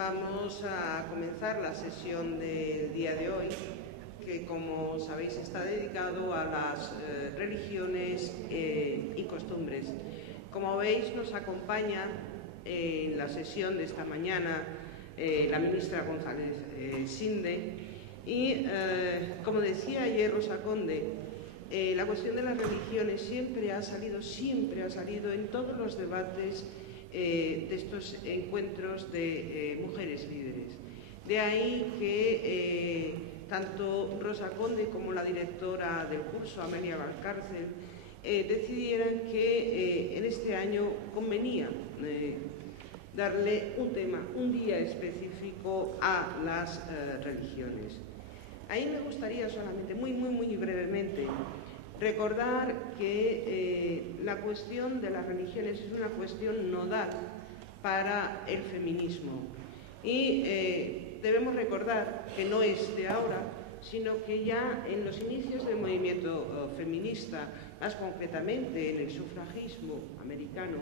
Vamos a comenzar la sesión del día de hoy, que como sabéis está dedicado a las religiones y costumbres. Como veis, nos acompaña en la sesión de esta mañana la ministra González Sinde y, como decía ayer Rosa Conde, la cuestión de las religiones siempre ha salido en todos los debates de estos encuentros de mujeres líderes. De ahí que tanto Rosa Conde como la directora del curso, Amelia Valcárcel, decidieran que en este año convenía darle un tema, un día específico a las religiones. Ahí me gustaría solamente, muy brevemente, recordar que la cuestión de las religiones es una cuestión nodal para el feminismo y debemos recordar que no es de ahora, sino que ya en los inicios del movimiento feminista, más concretamente en el sufragismo americano,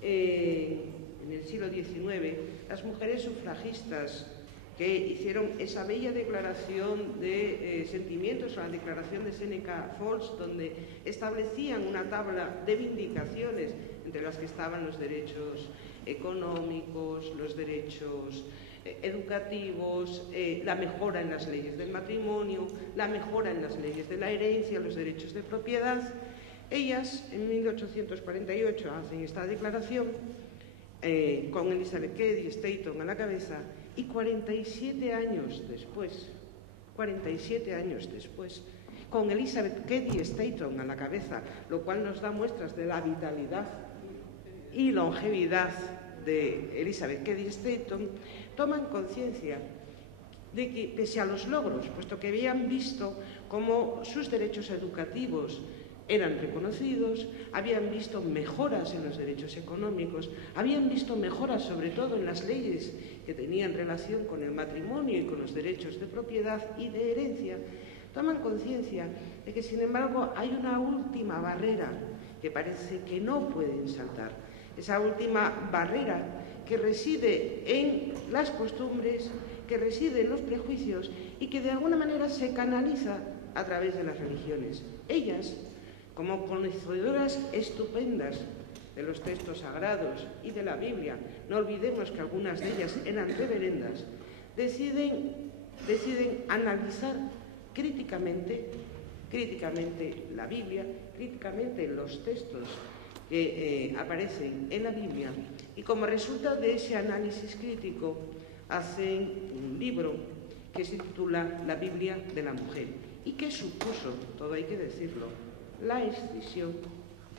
en el siglo XIX, las mujeres sufragistas que hicieron esa bella declaración de sentimientos, la declaración de Seneca Falls, donde establecían una tabla de vindicaciones entre las que estaban los derechos económicos, los derechos educativos, la mejora en las leyes del matrimonio, la mejora en las leyes de la herencia, los derechos de propiedad. Ellas, en 1848, hacen esta declaración con Elizabeth Cady Stanton a la cabeza, y 47 años después, con Elizabeth Cady Stanton a la cabeza, lo cual nos da muestras de la vitalidad y longevidad de Elizabeth Cady Stanton, toman conciencia de que, pese a los logros, puesto que habían visto cómo sus derechos educativos eran reconocidos, habían visto mejoras en los derechos económicos, habían visto mejoras sobre todo en las leyes que tenían relación con el matrimonio y con los derechos de propiedad y de herencia, toman conciencia de que, sin embargo, hay una última barrera que parece que no pueden saltar. Esa última barrera que reside en las costumbres, que reside en los prejuicios y que de alguna manera se canaliza a través de las religiones. Ellas, como conocedoras estupendas de los textos sagrados y de la Biblia, no olvidemos que algunas de ellas eran reverendas, deciden analizar críticamente la Biblia, críticamente los textos que aparecen en la Biblia, y como resultado de ese análisis crítico hacen un libro que se titula La Biblia de la Mujer, y que supuso, todo hay que decirlo, la escisión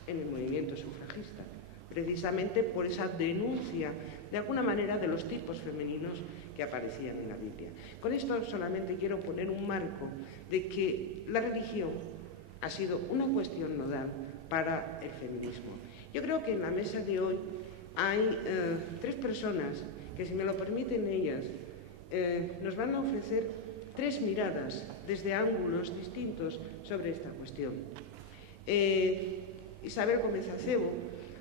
en el movimiento sufragista, precisamente por esa denuncia, de alguna manera, de los tipos femeninos que aparecían en la Biblia. Con esto solamente quiero poner un marco de que la religión ha sido una cuestión nodal para el feminismo. Yo creo que en la mesa de hoy hay tres personas que, si me lo permiten ellas, nos van a ofrecer tres miradas desde ángulos distintos sobre esta cuestión. Isabel Gómez Acebo,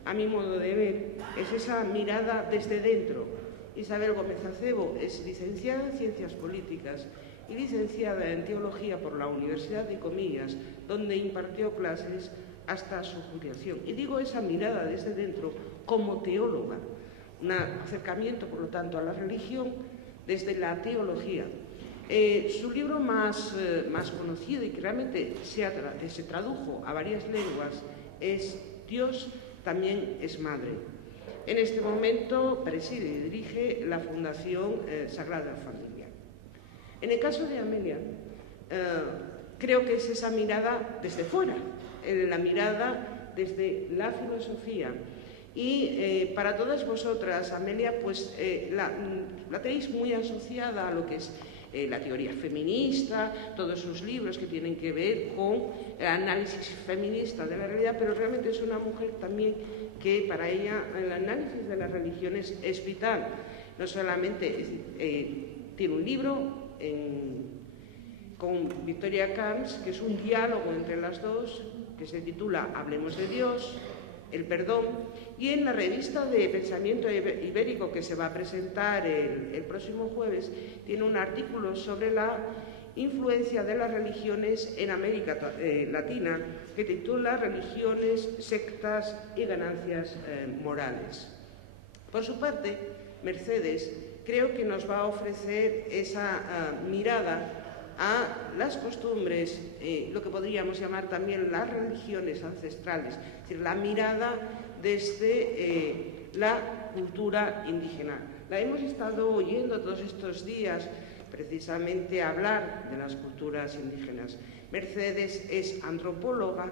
a mi modo de ver, es esa mirada desde dentro. Isabel Gómez Acebo es licenciada en Ciencias Políticas y licenciada en Teología por la Universidad de Comillas, donde impartió clases hasta su jubilación. Y digo esa mirada desde dentro como teóloga, un acercamiento, por lo tanto, a la religión desde la teología. Su libro más conocido y que realmente se tradujo a varias lenguas es Dios también es madre. En este momento preside y dirige la Fundación Sagrada Familia. En el caso de Amelia, creo que es esa mirada desde fuera, la mirada desde la filosofía. Y para todas vosotras, Amelia, pues la tenéis muy asociada a lo que es la teoría feminista, todos sus libros que tienen que ver con el análisis feminista de la realidad, pero realmente es una mujer también que para ella el análisis de las religiones es vital. No solamente tiene un libro con Victoria Camps, que es un diálogo entre las dos, que se titula Hablemos de Dios. el perdón, y en la revista de Pensamiento Ibérico que se va a presentar el próximo jueves, tiene un artículo sobre la influencia de las religiones en América Latina, que titula Religiones, sectas y ganancias morales. Por su parte, Mercedes creo que nos va a ofrecer esa mirada a las costumbres, lo que podríamos llamar también las religiones ancestrales, es decir, la mirada desde la cultura indígena. La hemos estado oyendo todos estos días precisamente hablar de las culturas indígenas. Mercedes es antropóloga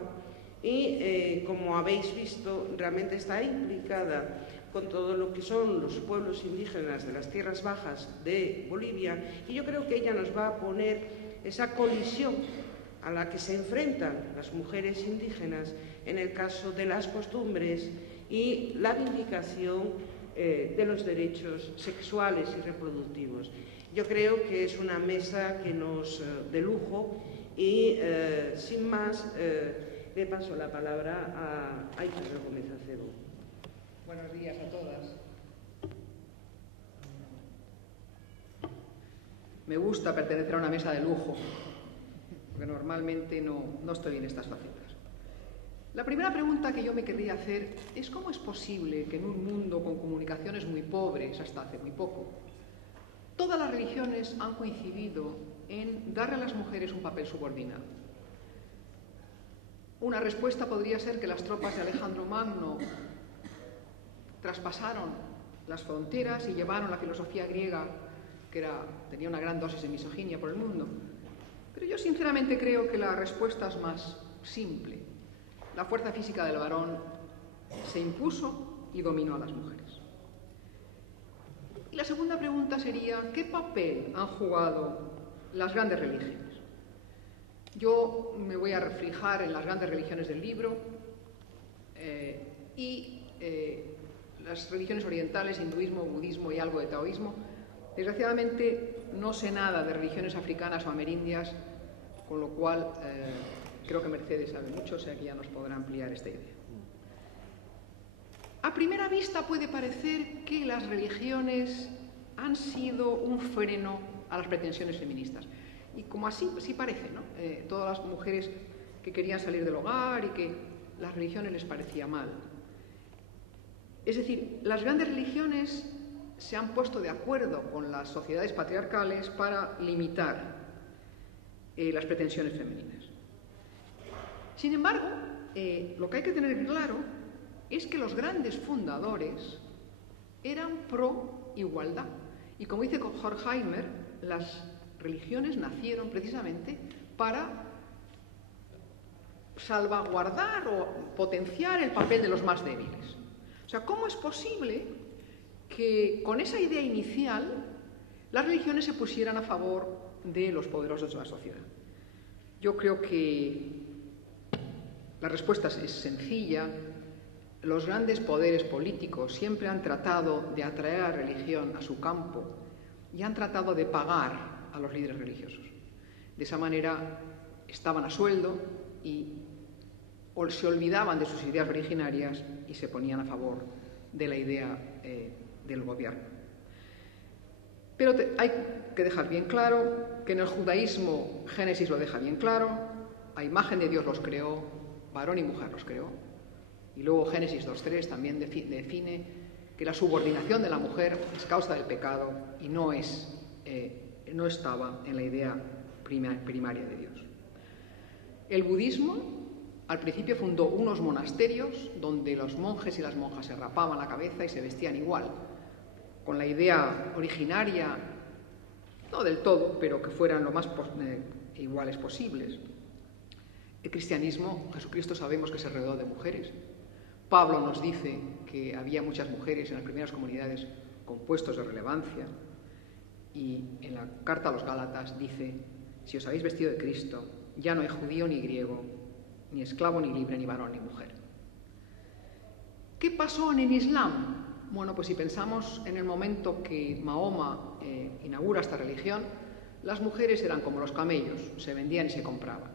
y, como habéis visto, realmente está implicada con todo lo que son los pueblos indígenas de las tierras bajas de Bolivia, y yo creo que ella nos va a poner esa colisión a la que se enfrentan las mujeres indígenas en el caso de las costumbres y la vindicación de los derechos sexuales y reproductivos. Yo creo que es una mesa que nos de lujo y, sin más, le paso la palabra a Aitor Gómez Acebo. Buenos días a todas. Me gusta pertenecer a una mesa de lujo, porque normalmente no estoy en estas facetas. La primera pregunta que yo me querría hacer es ¿cómo es posible que en un mundo con comunicaciones muy pobres hasta hace muy poco, todas las religiones han coincidido en darle a las mujeres un papel subordinado? Una respuesta podría ser que las tropas de Alejandro Magno traspasaron las fronteras y llevaron la filosofía griega, que tenía una gran dosis de misoginia por el mundo. Pero yo sinceramente creo que la respuesta es más simple. La fuerza física del varón se impuso y dominó a las mujeres. Y la segunda pregunta sería, ¿qué papel han jugado las grandes religiones? Yo me voy a reflejar en las grandes religiones del libro las religiones orientales, hinduismo, budismo y algo de taoísmo. Desgraciadamente no sé nada de religiones africanas o amerindias, con lo cual creo que Mercedes sabe mucho, o sea que ya nos podrá ampliar esta idea. A primera vista puede parecer que las religiones han sido un freno a las pretensiones feministas. Y como así parece, ¿no? Todas las mujeres que querían salir del hogar y que las religiones les parecía mal. Es decir, las grandes religiones se han puesto de acuerdo con las sociedades patriarcales para limitar las pretensiones femeninas. Sin embargo, lo que hay que tener claro es que los grandes fundadores eran pro igualdad. Y como dice Horkheimer, las religiones nacieron precisamente para salvaguardar o potenciar el papel de los más débiles. O sea, ¿cómo es posible que con esa idea inicial las religiones se pusieran a favor de los poderosos de la sociedad? Yo creo que la respuesta es sencilla. Los grandes poderes políticos siempre han tratado de atraer a la religión a su campo y han tratado de pagar a los líderes religiosos. De esa manera estaban a sueldo y se olvidaban de sus ideas originarias y se ponían a favor de la idea del gobierno. Pero hay que dejar bien claro que en el judaísmo Génesis lo deja bien claro, a imagen de Dios los creó, varón y mujer los creó, y luego Génesis 2.3 también define que la subordinación de la mujer es causa del pecado y no estaba en la idea primaria de Dios. El budismo al principio fundó unos monasterios donde los monjes y las monjas se rapaban la cabeza y se vestían igual, con la idea originaria, no del todo, pero que fueran lo más iguales posibles. El cristianismo, Jesucristo sabemos que se rodeó de mujeres. Pablo nos dice que había muchas mujeres en las primeras comunidades con puestos de relevancia, y en la carta a los Gálatas dice: si os habéis vestido de Cristo, ya no hay judío ni griego, ni esclavo ni libre, ni varón ni mujer. ¿Qué pasó en el Islam? Bueno, pues si pensamos en el momento que Mahoma inaugura esta religión, las mujeres eran como los camellos, se vendían y se compraban.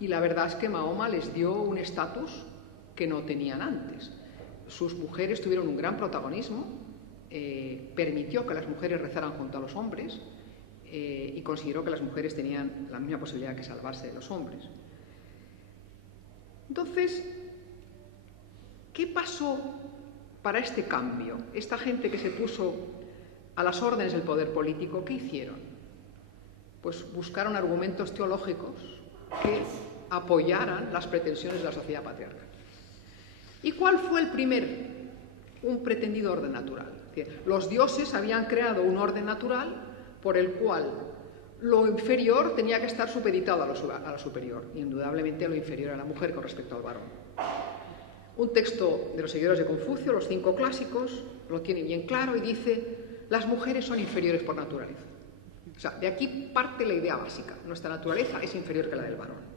Y la verdad es que Mahoma les dio un estatus que no tenían antes. Sus mujeres tuvieron un gran protagonismo, permitió que las mujeres rezaran junto a los hombres y consideró que las mujeres tenían la misma posibilidad que salvarse de los hombres. Entonces, ¿qué pasó para este cambio? Esta gente que se puso a las órdenes del poder político, ¿qué hicieron? Pues buscaron argumentos teológicos que apoyaran las pretensiones de la sociedad patriarcal. ¿Y cuál fue el primer? Un pretendido orden natural. Los dioses habían creado un orden natural por el cual lo inferior tenía que estar supeditado a lo superior. Indudablemente lo inferior a la mujer con respecto al varón. Un texto de los seguidores de Confucio, los 5 clásicos, lo tiene bien claro y dice: las mujeres son inferiores por naturaleza. O sea, de aquí parte la idea básica. Nuestra naturaleza es inferior que la del varón.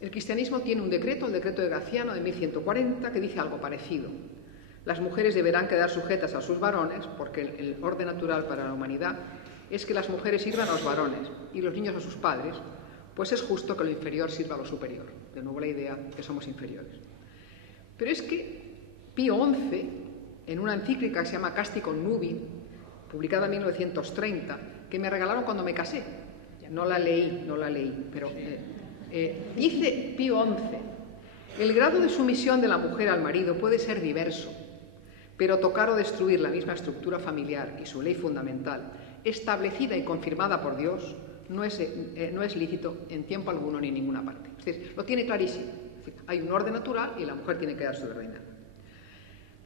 El cristianismo tiene un decreto, el decreto de Graciano de 1140, que dice algo parecido. Las mujeres deberán quedar sujetas a sus varones, porque el orden natural para la humanidad es que las mujeres sirvan a los varones y los niños a sus padres, pues es justo que lo inferior sirva a lo superior. De nuevo la idea que somos inferiores. Pero es que Pío XI, en una encíclica que se llama Casti Connubii, publicada en 1930, que me regalaron cuando me casé, no la leí, pero dice Pío XI: el grado de sumisión de la mujer al marido puede ser diverso, pero tocar o destruir la misma estructura familiar y su ley fundamental, establecida y confirmada por Dios, no es lícito en tiempo alguno ni en ninguna parte. Es decir, lo tiene clarísimo. Hay un orden natural y la mujer tiene que dar su reina.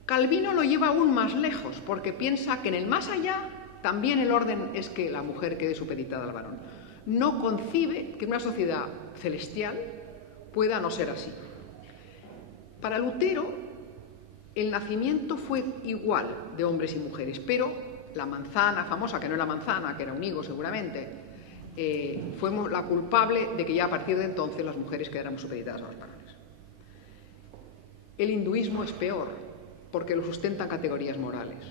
Calvino lo lleva aún más lejos, porque piensa que en el más allá también el orden es que la mujer quede supeditada al varón. No concibe que una sociedad celestial pueda no ser así. Para Lutero, el nacimiento fue igual de hombres y mujeres, pero la manzana famosa, que no era manzana, que era un higo seguramente, fue la culpable de que ya a partir de entonces las mujeres quedáramos supeditadas a los varones. El hinduismo es peor, porque lo sustentan categorías morales.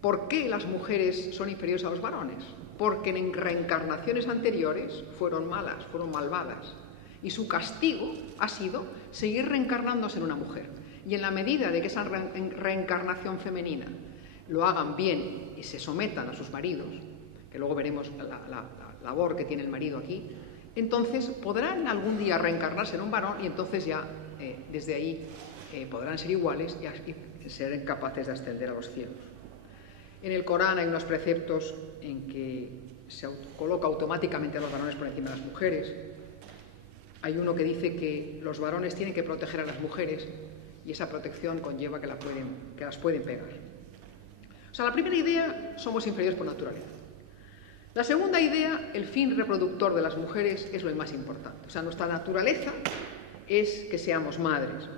¿Por qué las mujeres son inferiores a los varones? Porque en reencarnaciones anteriores fueron malas, fueron malvadas, y su castigo ha sido seguir reencarnándose en una mujer. Y en la medida de que esa reencarnación femenina lo hagan bien y se sometan a sus maridos, que luego veremos la labor que tiene el marido aquí, entonces podrán algún día reencarnarse en un varón y entonces ya desde ahí podrán ser iguales y ser capaces de ascender a los cielos. En el Corán hay unos preceptos en que se coloca automáticamente a los varones por encima de las mujeres. Hay uno que dice que los varones tienen que proteger a las mujeres y esa protección conlleva que las pueden pegar. O sea, la primera idea, somos inferiores por naturaleza. La segunda idea, el fin reproductor de las mujeres es lo más importante. O sea, nuestra naturaleza es que seamos madres.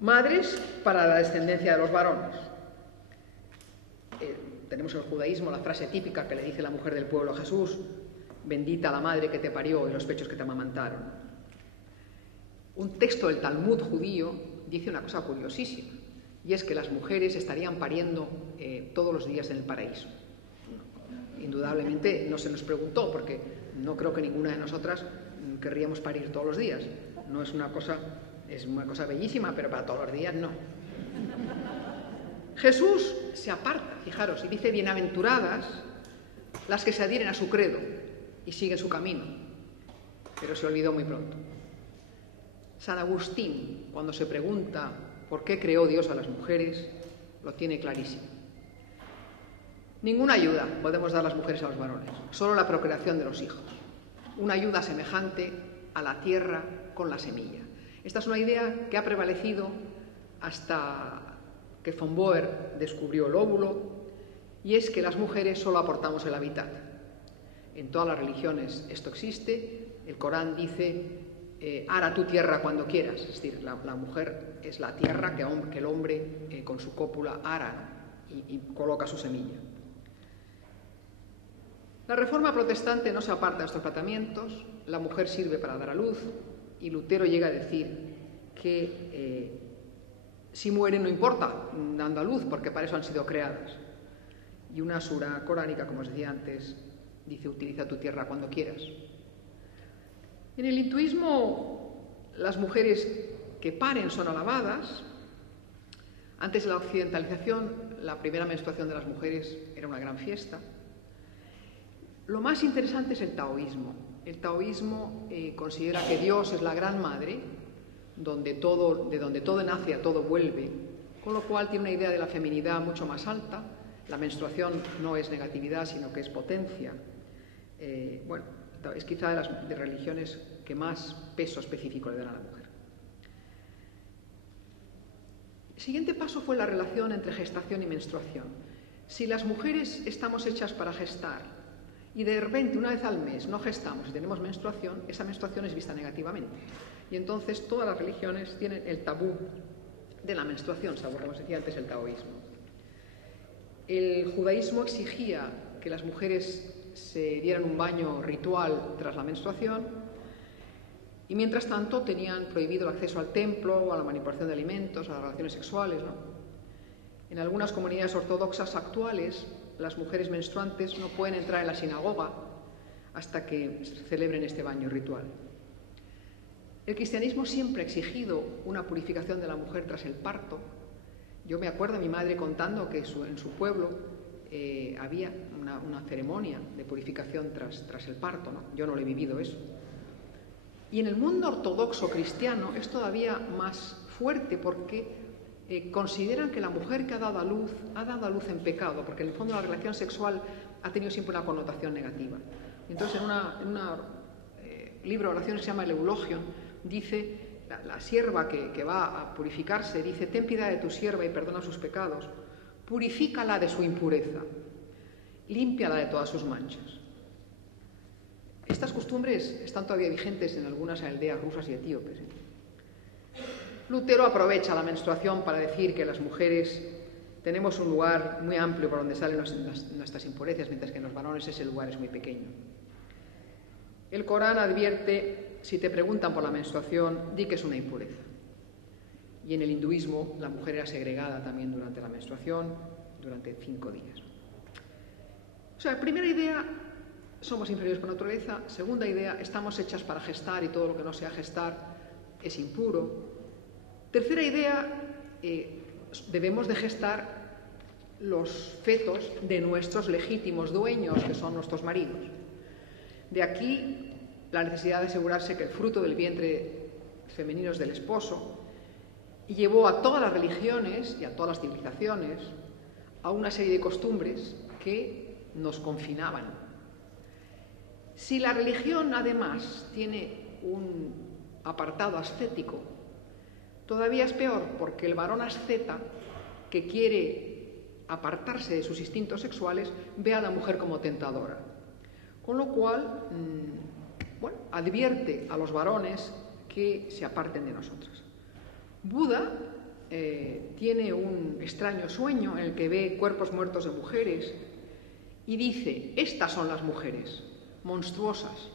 Madres para la descendencia de los varones. Tenemos en el judaísmo la frase típica que le dice la mujer del pueblo a Jesús: bendita la madre que te parió y los pechos que te amamantaron. Un texto del Talmud judío dice una cosa curiosísima, y es que las mujeres estarían pariendo todos los días en el paraíso. Indudablemente no se nos preguntó, porque no creo que ninguna de nosotras querríamos parir todos los días. No es una cosa, es una cosa bellísima, pero para todos los días no. Jesús se aparta, fijaros, y dice: bienaventuradas las que se adhieren a su credo y siguen su camino, pero se olvidó muy pronto. San Agustín, cuando se pregunta por qué creó Dios a las mujeres, lo tiene clarísimo. Ninguna ayuda podemos dar las mujeres a los varones, solo la procreación de los hijos. Una ayuda semejante a la tierra con la semilla. Esta es una idea que ha prevalecido hasta que von Boer descubrió el óvulo, y es que las mujeres solo aportamos el hábitat. En todas las religiones esto existe. El Corán dice: ara tu tierra cuando quieras. Es decir, la mujer es la tierra que el hombre con su cópula ara y coloca su semilla. La reforma protestante no se aparta de estos tratamientos. La mujer sirve para dar a luz, y Lutero llega a decir que si mueren no importa dando a luz, porque para eso han sido creadas. Y una sura coránica, como os decía antes, dice: utiliza tu tierra cuando quieras. En el hinduismo Las mujeres que paren son alabadas. Antes de la occidentalización, la primera menstruación de las mujeres era una gran fiesta. Lo más interesante es el taoísmo. El taoísmo considera que Dios es la gran madre, de donde todo nace a todo vuelve, con lo cual tiene una idea de la feminidad mucho más alta. La menstruación no es negatividad, sino que es potencia. Bueno, es quizá de las religiones que más peso específico le dan a la mujer. El siguiente paso fue la relación entre gestación y menstruación. Si las mujeres estamos hechas para gestar y de repente una vez al mes no gestamos y tenemos menstruación, esa menstruación es vista negativamente. Y entonces todas las religiones tienen el tabú de la menstruación, salvo como se decía antes el taoísmo. El judaísmo exigía que las mujeres se dieran un baño ritual tras la menstruación y mientras tanto tenían prohibido el acceso al templo, a la manipulación de alimentos, a las relaciones sexuales, ¿no? En algunas comunidades ortodoxas actuales, las mujeres menstruantes no pueden entrar en la sinagoga hasta que celebren este baño ritual. El cristianismo siempre ha exigido una purificación de la mujer tras el parto. Yo me acuerdo de mi madre contando que en su pueblo había una ceremonia de purificación tras el parto, ¿no? Yo no lo he vivido eso. Y en el mundo ortodoxo cristiano es todavía más fuerte porque consideran que la mujer que ha dado a luz en pecado, porque en el fondo la relación sexual ha tenido siempre una connotación negativa. Entonces en un libro de oraciones que se llama el Eulogion, dice, la sierva que va a purificarse, dice: ten piedad de tu sierva y perdona sus pecados, purifícala de su impureza, límpiala de todas sus manchas. Estas costumbres están todavía vigentes en algunas aldeas rusas y etíopes. Lutero aprovecha la menstruación para decir que las mujeres tenemos un lugar muy amplio por donde salen nuestras impurezas, mientras que en los varones ese lugar es muy pequeño. El Corán advierte: si te preguntan por la menstruación, di que es una impureza. Y en el hinduismo la mujer era segregada también durante la menstruación, durante 5 días. O sea, primera idea, somos inferiores por naturaleza. Segunda idea, estamos hechas para gestar y todo lo que no sea gestar es impuro. Tercera idea, debemos de gestar los fetos de nuestros legítimos dueños, que son nuestros maridos. De aquí la necesidad de asegurarse que el fruto del vientre femenino es del esposo, y llevó a todas las religiones y a todas las civilizaciones a una serie de costumbres que nos confinaban. Si la religión además tiene un apartado ascético, todavía es peor, porque el varón asceta que quiere apartarse de sus instintos sexuales ve a la mujer como tentadora, con lo cual advierte a los varones que se aparten de nosotras. Buda tiene un extraño sueño en el que ve cuerpos muertos de mujeres y dice: estas son las mujeres, monstruosas,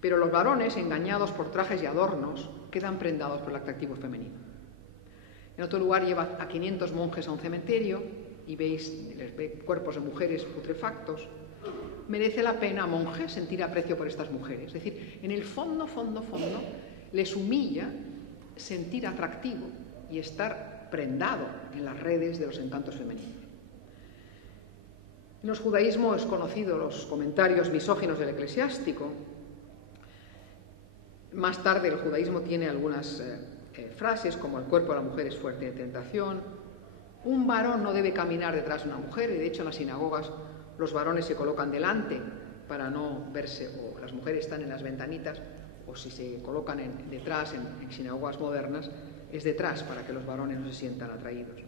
pero los varones, engañados por trajes y adornos, quedan prendados por el atractivo femenino. En otro lugar lleva a 500 monjes a un cementerio y les ve cuerpos de mujeres putrefactos. Merece la pena, monjes, sentir aprecio por estas mujeres. Es decir, en el fondo, les humilla sentir atractivo y estar prendado en las redes de los encantos femeninos. En los judaísmos es conocido los comentarios misóginos del eclesiástico. Más tarde el judaísmo tiene algunas frases como: el cuerpo de la mujer es fuerte de tentación, un varón no debe caminar detrás de una mujer, y de hecho en las sinagogas los varones se colocan delante para no verse, o las mujeres están en las ventanitas, o si se colocan detrás en sinagogas modernas, es detrás para que los varones no se sientan atraídos.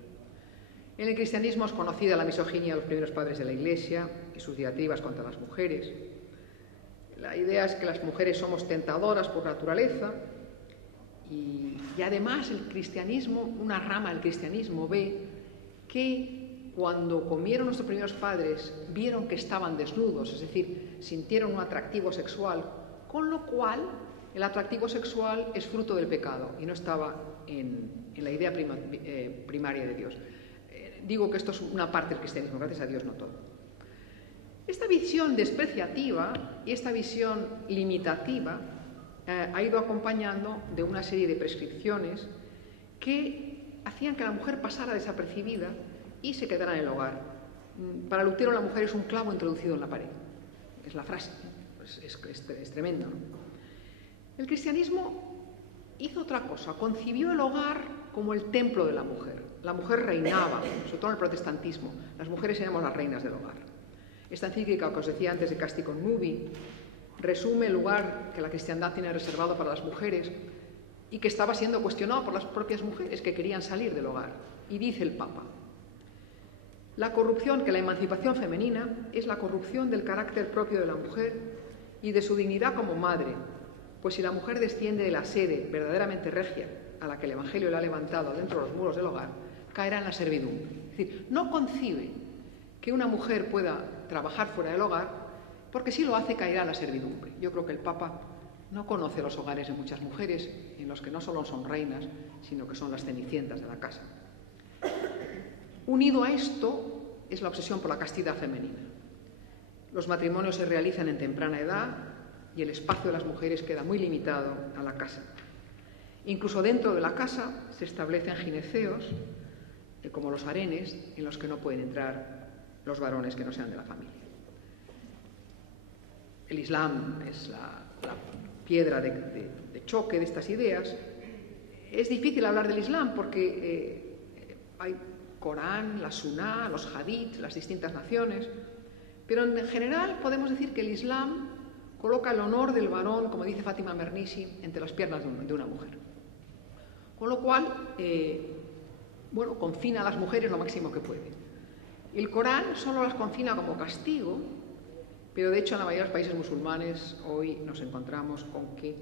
En el cristianismo es conocida la misoginia de los primeros padres de la Iglesia y sus diatribas contra las mujeres. La idea es que las mujeres somos tentadoras por naturaleza y además el cristianismo, una rama del cristianismo ve que cuando comieron nuestros primeros padres vieron que estaban desnudos, es decir, sintieron un atractivo sexual, con lo cual el atractivo sexual es fruto del pecado y no estaba en la idea primaria de Dios. Digo que esto es una parte del cristianismo, gracias a Dios no todo. Esta visión despreciativa y esta visión limitativa ha ido acompañando de una serie de prescripciones que hacían que la mujer pasara desapercibida y se quedara en el hogar. Para Lutero la mujer es un clavo introducido en la pared. Es la frase, pues es tremendo, ¿no? El cristianismo hizo otra cosa, concibió el hogar como el templo de la mujer. La mujer reinaba, sobre todo en el protestantismo. Las mujeres éramos las reinas del hogar. Esta encíclica que os decía antes de Casti Connubii resume el lugar que la cristiandad tiene reservado para las mujeres y que estaba siendo cuestionado por las propias mujeres que querían salir del hogar. Y dice el Papa: la corrupción, que la emancipación femenina es la corrupción del carácter propio de la mujer y de su dignidad como madre, pues si la mujer desciende de la sede verdaderamente regia a la que el Evangelio le ha levantado dentro de los muros del hogar, caerá en la servidumbre. Es decir, no concibe que una mujer pueda trabajar fuera del hogar, porque si lo hace caerá en la servidumbre. Yo creo que el Papa no conoce los hogares de muchas mujeres en los que no solo son reinas, sino que son las cenicientas de la casa. Unido a esto es la obsesión por la castidad femenina. Los matrimonios se realizan en temprana edad y el espacio de las mujeres queda muy limitado a la casa. Incluso dentro de la casa se establecen gineceos, como los harenes, en los que no pueden entrar los varones que no sean de la familia. El Islam es la piedra de choque de estas ideas. Es difícil hablar del Islam porque hay Corán, la Suná, los Hadith, las distintas naciones, pero en general podemos decir que el Islam coloca el honor del varón, como dice Fátima Mernissi, entre las piernas de una mujer. Con lo cual, confina a las mujeres lo máximo que puede. El Corán solo las confina como castigo, pero de hecho en la mayoría de los países musulmanes hoy nos encontramos con que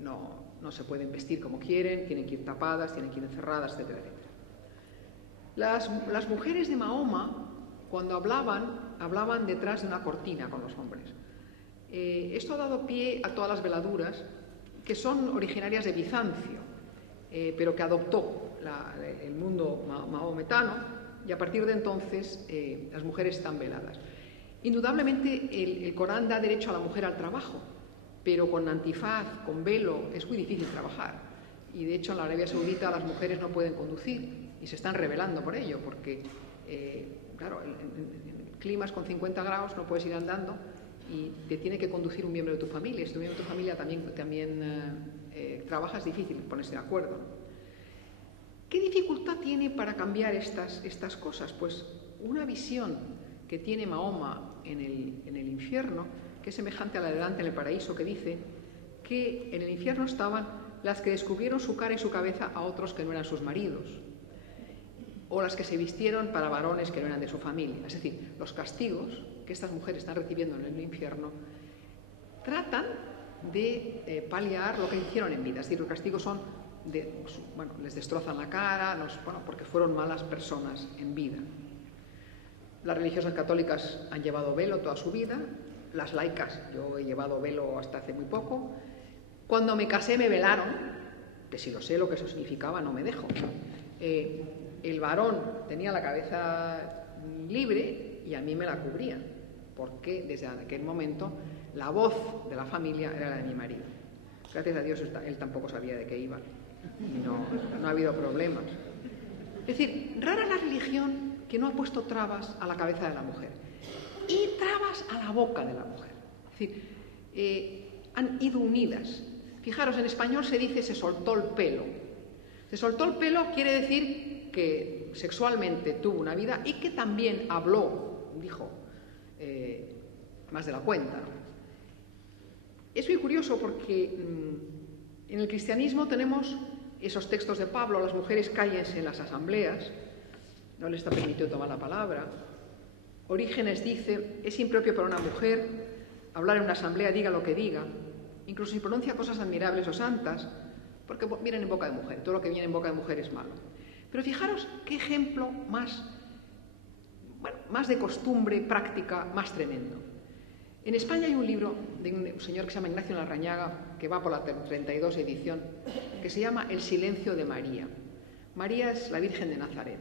no se pueden vestir como quieren, tienen que ir tapadas, tienen que ir encerradas, etcétera, etcétera. Las mujeres de Mahoma, cuando hablaban detrás de una cortina con los hombres. Esto ha dado pie a todas las veladuras, que son originarias de Bizancio, pero que adoptó el mundo mahometano, y a partir de entonces las mujeres están veladas. Indudablemente el Corán da derecho a la mujer al trabajo, pero con antifaz, con velo, es muy difícil trabajar. Y de hecho en la Arabia Saudita las mujeres no pueden conducir y se están rebelando por ello, porque claro, en climas con 50 grados no puedes ir andando y te tiene que conducir un miembro de tu familia. Si tu miembro de tu familia también trabaja, es difícil ponerse de acuerdo. ¿Qué dificultad tiene para cambiar estas cosas? Pues una visión que tiene Mahoma en el infierno, que es semejante a la de Dante en el paraíso, que dice que en el infierno estaban las que descubrieron su cara y su cabeza a otros que no eran sus maridos, o las que se vistieron para varones que no eran de su familia. Es decir, los castigos que estas mujeres están recibiendo en el infierno tratan de paliar lo que hicieron en vida. Es decir, los castigos son les destrozan la cara, porque fueron malas personas en vida. Las religiosas católicas han llevado velo toda su vida, las laicas, yo he llevado velo hasta hace muy poco. Cuando me casé me velaron, que si lo sé lo que eso significaba no me dejo. El varón tenía la cabeza libre y a mí me la cubrían, porque desde aquel momento la voz de la familia era la de mi marido. Gracias a Dios él tampoco sabía de qué iba y no ha habido problemas. Es decir, rara la religión que no ha puesto trabas a la cabeza de la mujer y trabas a la boca de la mujer. Es decir, han ido unidas. Fijaros, en español se dice se soltó el pelo. Se soltó el pelo quiere decir que sexualmente tuvo una vida y que también dijo más de la cuenta. Es muy curioso porque en el cristianismo tenemos esos textos de Pablo: las mujeres cállense en las asambleas, no les está permitido tomar la palabra. Orígenes dice: es impropio para una mujer hablar en una asamblea, diga lo que diga, incluso si pronuncia cosas admirables o santas, porque vienen en boca de mujer. Todo lo que viene en boca de mujer es malo. Pero fijaros qué ejemplo más de costumbre práctica, más tremendo. En España hay un libro de un señor que se llama Ignacio Larrañaga, que va por la 32 edición, que se llama El silencio de María. María es la Virgen de Nazaret.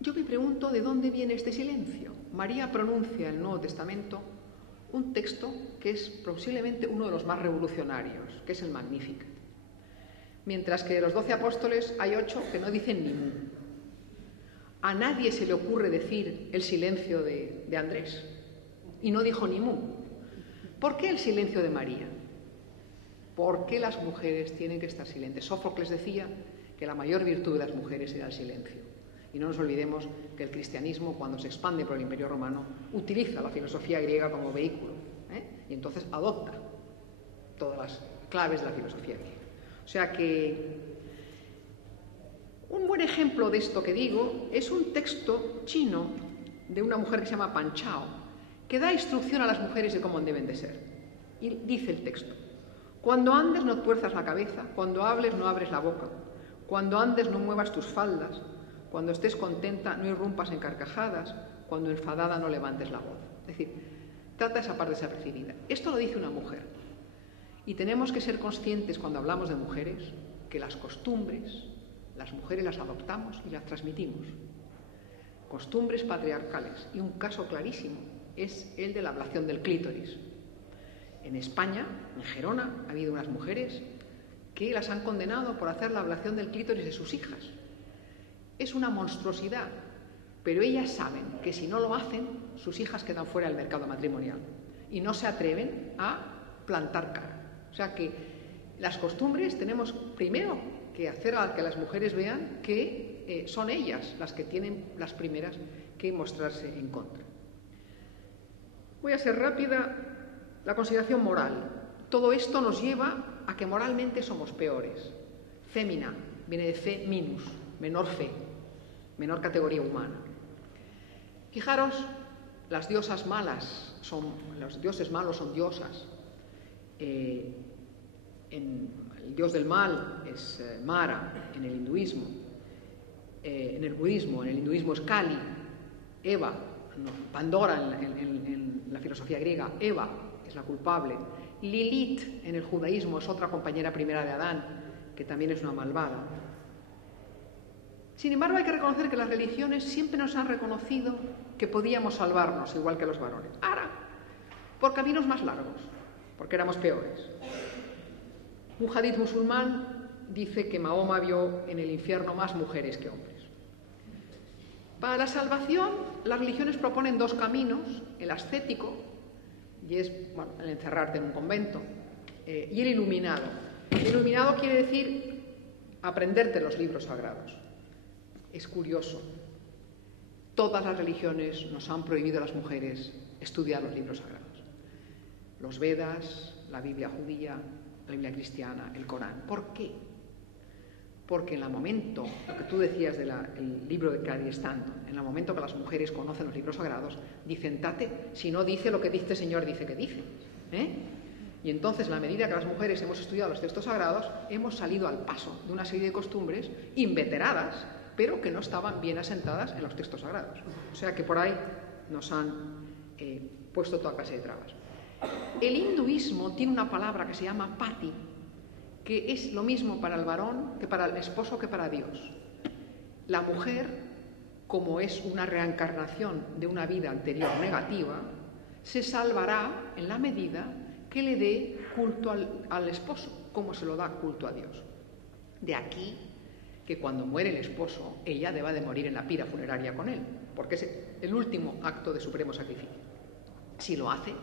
Yo me pregunto de dónde viene este silencio. María pronuncia en el Nuevo Testamento un texto que es posiblemente uno de los más revolucionarios, que es el Magnificat. Mientras que de los 12 apóstoles hay 8 que no dicen ni mu. A nadie se le ocurre decir el silencio de Andrés, y no dijo ni mu. ¿Por qué el silencio de María? ¿Por qué las mujeres tienen que estar silentes? Sófocles decía que la mayor virtud de las mujeres era el silencio. Y no nos olvidemos que el cristianismo, cuando se expande por el Imperio Romano, utiliza la filosofía griega como vehículo, y entonces adopta todas las claves de la filosofía griega. O sea que un buen ejemplo de esto que digo es un texto chino de una mujer que se llama Pan Chao, que da instrucción a las mujeres de cómo deben de ser. Y dice el texto: cuando andes no tuerzas la cabeza, cuando hables no abres la boca, cuando andes no muevas tus faldas, cuando estés contenta no irrumpas en carcajadas, cuando enfadada no levantes la voz. Es decir, trata esa parte desapercibida. Esto lo dice una mujer. Y tenemos que ser conscientes cuando hablamos de mujeres que las costumbres, las mujeres las adoptamos y las transmitimos. Costumbres patriarcales. Y un caso clarísimo es el de la ablación del clítoris. En España, en Gerona, ha habido unas mujeres que las han condenado por hacer la ablación del clítoris de sus hijas. Es una monstruosidad, pero ellas saben que si no lo hacen, sus hijas quedan fuera del mercado matrimonial y no se atreven a plantar cara. O sea que las costumbres tenemos primero que hacer a que las mujeres vean que son ellas las que tienen las primeras que mostrarse en contra. Voy a ser rápida. La consideración moral. Todo esto nos lleva a que moralmente somos peores. Fémina viene de fe minus, menor fe, menor categoría humana. Fijaros, las diosas malas los dioses malos son diosas. El dios del mal es Mara en el hinduismo. En el budismo, en el hinduismo es Kali. Eva, Pandora en la filosofía griega, Eva es la culpable. Lilith en el judaísmo es otra compañera primera de Adán, que también es una malvada. Sin embargo, hay que reconocer que las religiones siempre nos han reconocido que podíamos salvarnos, igual que los varones. Ahora, por caminos más largos, porque éramos peores. Un hadith musulmán dice que Mahoma vio en el infierno más mujeres que hombres. Para la salvación, las religiones proponen 2 caminos: el ascético, y es el encerrarte en un convento, y el iluminado. El iluminado quiere decir aprenderte los libros sagrados. Es curioso, todas las religiones nos han prohibido a las mujeres estudiar los libros sagrados. Los Vedas, la Biblia judía, la Biblia cristiana, el Corán. ¿Por qué? Porque en el momento, lo que tú decías del libro de Clary Stanton, en el momento que las mujeres conocen los libros sagrados, dicen: tate, si no dice lo que dice el Señor, dice que dice. Y entonces, a la medida que las mujeres hemos estudiado los textos sagrados, hemos salido al paso de una serie de costumbres inveteradas, pero que no estaban bien asentadas en los textos sagrados. O sea que por ahí nos han puesto toda clase de trabas. El hinduismo tiene una palabra que se llama pati, que es lo mismo para el varón que para el esposo que para Dios. La mujer, como es una reencarnación de una vida anterior negativa, se salvará en la medida que le dé culto al esposo, como se lo da culto a Dios. De aquí que cuando muere el esposo, ella deba de morir en la pira funeraria con él, porque es el último acto de supremo sacrificio. Si lo hace,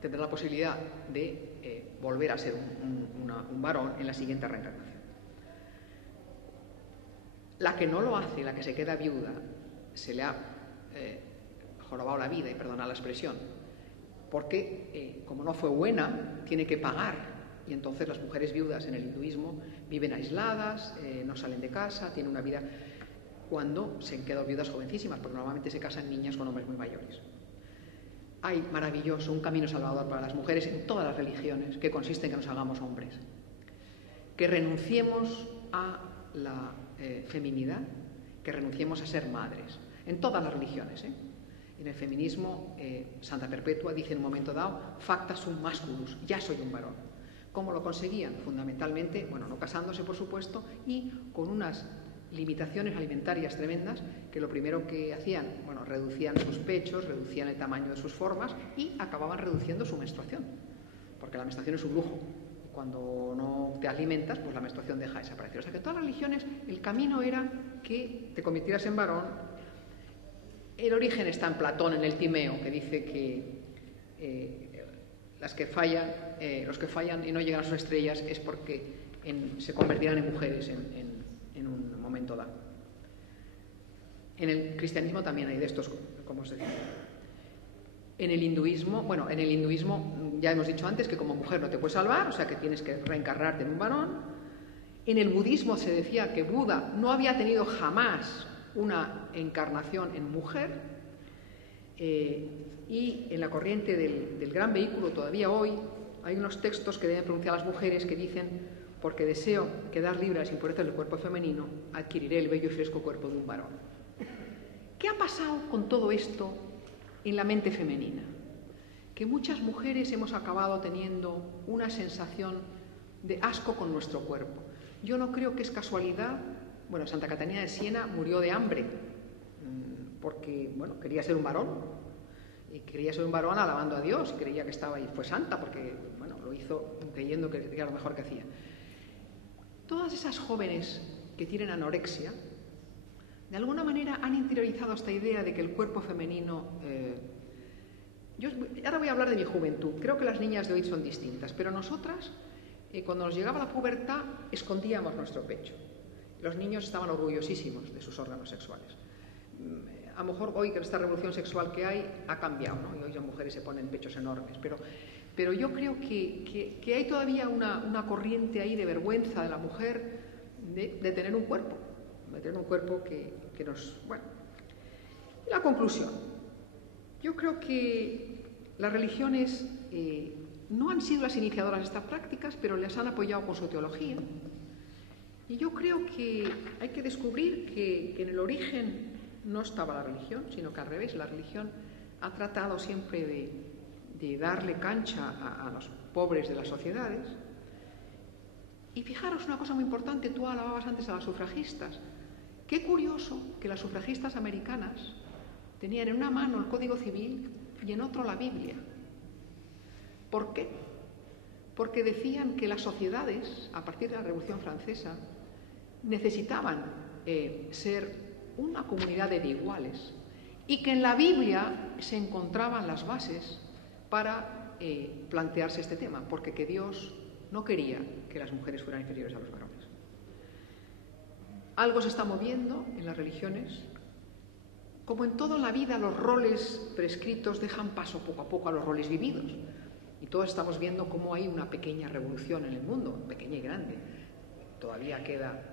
tendrá la posibilidad de volver a ser un varón en la siguiente reencarnación. La que no lo hace, la que se queda viuda, se le ha jorobado la vida, y perdonad la expresión, porque como no fue buena, tiene que pagar. Y entonces las mujeres viudas en el hinduismo viven aisladas, no salen de casa, tienen una vida, cuando se han quedado viudas jovencísimas, porque normalmente se casan niñas con hombres muy mayores. Hay maravilloso un camino salvador para las mujeres en todas las religiones, que consiste en que nos hagamos hombres, que renunciemos a la feminidad, que renunciemos a ser madres, en todas las religiones. En el feminismo, Santa Perpetua dice en un momento dado: facta sum masculus, ya soy un varón. ¿Cómo lo conseguían? Fundamentalmente, no casándose, por supuesto, y con unas limitaciones alimentarias tremendas, que lo primero que hacían, bueno, reducían sus pechos, reducían el tamaño de sus formas y acababan reduciendo su menstruación, porque la menstruación es un lujo. Cuando no te alimentas, pues la menstruación deja de desaparecer. O sea que todas las religiones, el camino era que te convirtieras en varón. El origen está en Platón, en el Timeo, que dice que los que fallan y no llegan a sus estrellas es porque se convertirán en mujeres en un momento dado. En el cristianismo también hay de estos, como os decía. En el hinduismo ya hemos dicho antes que como mujer no te puedes salvar, o sea que tienes que reencarnarte en un varón. En el budismo se decía que Buda no había tenido jamás una encarnación en mujer, y en la corriente del gran vehículo todavía hoy hay unos textos que deben pronunciar las mujeres que dicen: porque deseo quedar libre de las impurezas del cuerpo femenino, adquiriré el bello y fresco cuerpo de un varón. ¿Qué ha pasado con todo esto en la mente femenina? Que muchas mujeres hemos acabado teniendo una sensación de asco con nuestro cuerpo. Yo no creo que es casualidad. Bueno, Santa Catalina de Siena murió de hambre porque, bueno, quería ser un varón, y quería ser un varón alabando a Dios, y creía que estaba ahí, fue santa porque, bueno, lo hizo creyendo que era lo mejor que hacía. Todas esas jóvenes que tienen anorexia, de alguna manera han interiorizado esta idea de que el cuerpo femenino... Yo ahora voy a hablar de mi juventud. Creo que las niñas de hoy son distintas, pero nosotras, cuando nos llegaba la pubertad, escondíamos nuestro pecho. Los niños estaban orgullosísimos de sus órganos sexuales. A lo mejor hoy, con esta revolución sexual que hay, ha cambiado, ¿no? Y hoy las mujeres se ponen pechos enormes, pero yo creo que hay todavía una corriente ahí de vergüenza de la mujer de tener un cuerpo, que nos... Bueno, la conclusión. Yo creo que las religiones no han sido las iniciadoras de estas prácticas, pero les han apoyado con su teología. Y yo creo que hay que descubrir que en el origen no estaba la religión, sino que al revés, la religión ha tratado siempre de darle cancha a los pobres de las sociedades. Y fijaros una cosa muy importante, tú alababas antes a las sufragistas. Qué curioso que las sufragistas americanas tenían en una mano el Código Civil y en otro la Biblia. ¿Por qué? Porque decían que las sociedades, a partir de la Revolución Francesa, necesitaban ser una comunidad de iguales, y que en la Biblia se encontraban las bases para plantearse este tema, porque que Dios no quería que las mujeres fueran inferiores a los varones. Algo se está moviendo en las religiones. Como en toda la vida, los roles prescritos dejan paso poco a poco a los roles vividos, y todos estamos viendo cómo hay una pequeña revolución en el mundo, pequeña y grande. Todavía queda...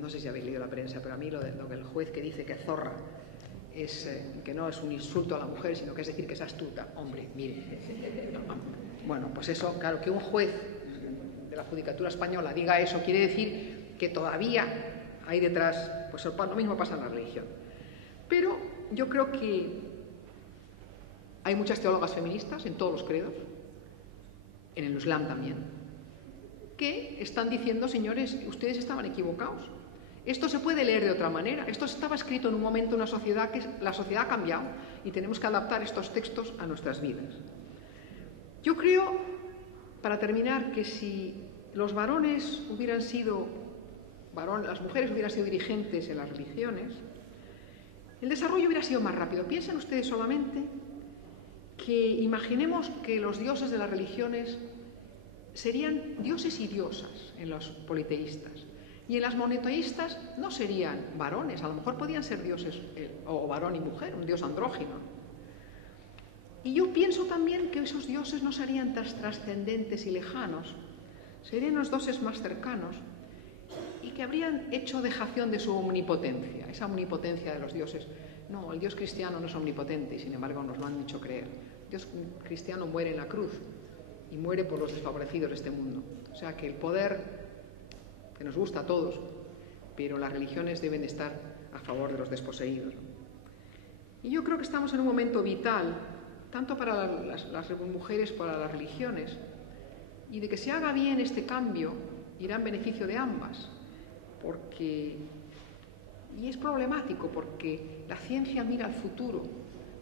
No sé si habéis leído la prensa, pero a mí lo que el juez que dice que zorra es que no es un insulto a la mujer, sino que es decir que es astuta. Hombre, mire. Bueno, pues eso, claro, que un juez de la Judicatura Española diga eso quiere decir que todavía hay detrás, pues lo mismo pasa en la religión. Pero yo creo que hay muchas teólogas feministas en todos los credos, en el Islam también, que están diciendo: señores, ustedes estaban equivocados. Esto se puede leer de otra manera. Esto estaba escrito en un momento en una sociedad que la sociedad ha cambiado y tenemos que adaptar estos textos a nuestras vidas. Yo creo, para terminar, que si los varones hubieran sido las mujeres hubieran sido dirigentes en las religiones, el desarrollo hubiera sido más rápido. Piensen ustedes solamente que imaginemos que los dioses de las religiones serían dioses y diosas en los politeístas, y en las monoteístas no serían varones, a lo mejor podían ser dioses o varón y mujer, un dios andrógino. Y yo pienso también que esos dioses no serían tan trascendentes y lejanos, serían los dioses más cercanos, y que habrían hecho dejación de su omnipotencia, esa omnipotencia de los dioses. No, el Dios cristiano no es omnipotente, y sin embargo nos lo han hecho creer. El Dios cristiano muere en la cruz y muere por los desfavorecidos de este mundo. O sea que el poder, que nos gusta a todos, pero las religiones deben de estar a favor de los desposeídos. Y yo creo que estamos en un momento vital, tanto para las mujeres como para las religiones, y de que se haga bien este cambio irá en beneficio de ambas, porque Y es problemático porque la ciencia mira al futuro,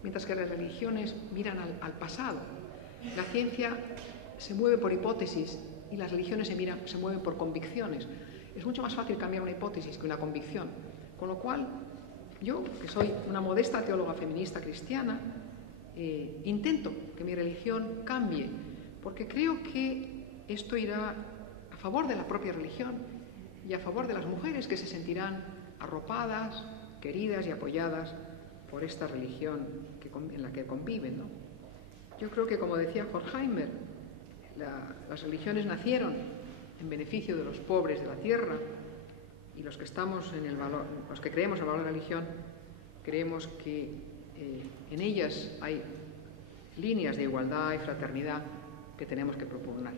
mientras que las religiones miran al pasado. La ciencia se mueve por hipótesis y las religiones se mueven por convicciones. Es mucho más fácil cambiar una hipótesis que una convicción. Con lo cual, yo, que soy una modesta teóloga feminista cristiana, intento que mi religión cambie, porque creo que esto irá a favor de la propia religión y a favor de las mujeres que se sentirán arropadas, queridas y apoyadas por esta religión en la que conviven, ¿no? Yo creo que, como decía Horkheimer, las religiones nacieron en beneficio de los pobres de la tierra, y los que estamos los que creemos en el valor de la religión, creemos que en ellas hay líneas de igualdad y fraternidad que tenemos que propugnar.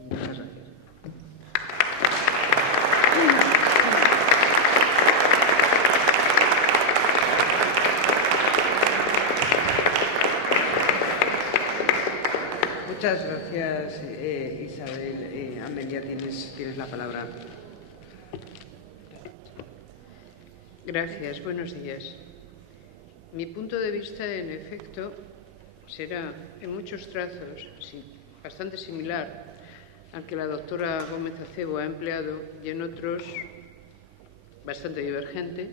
Y muchas gracias. Muchas gracias, Isabel. Amelia, tienes la palabra. Gracias, buenos días. Mi punto de vista, en efecto, será en muchos trazos bastante similar al que la doctora Gómez Acebo ha empleado y en otros bastante divergente.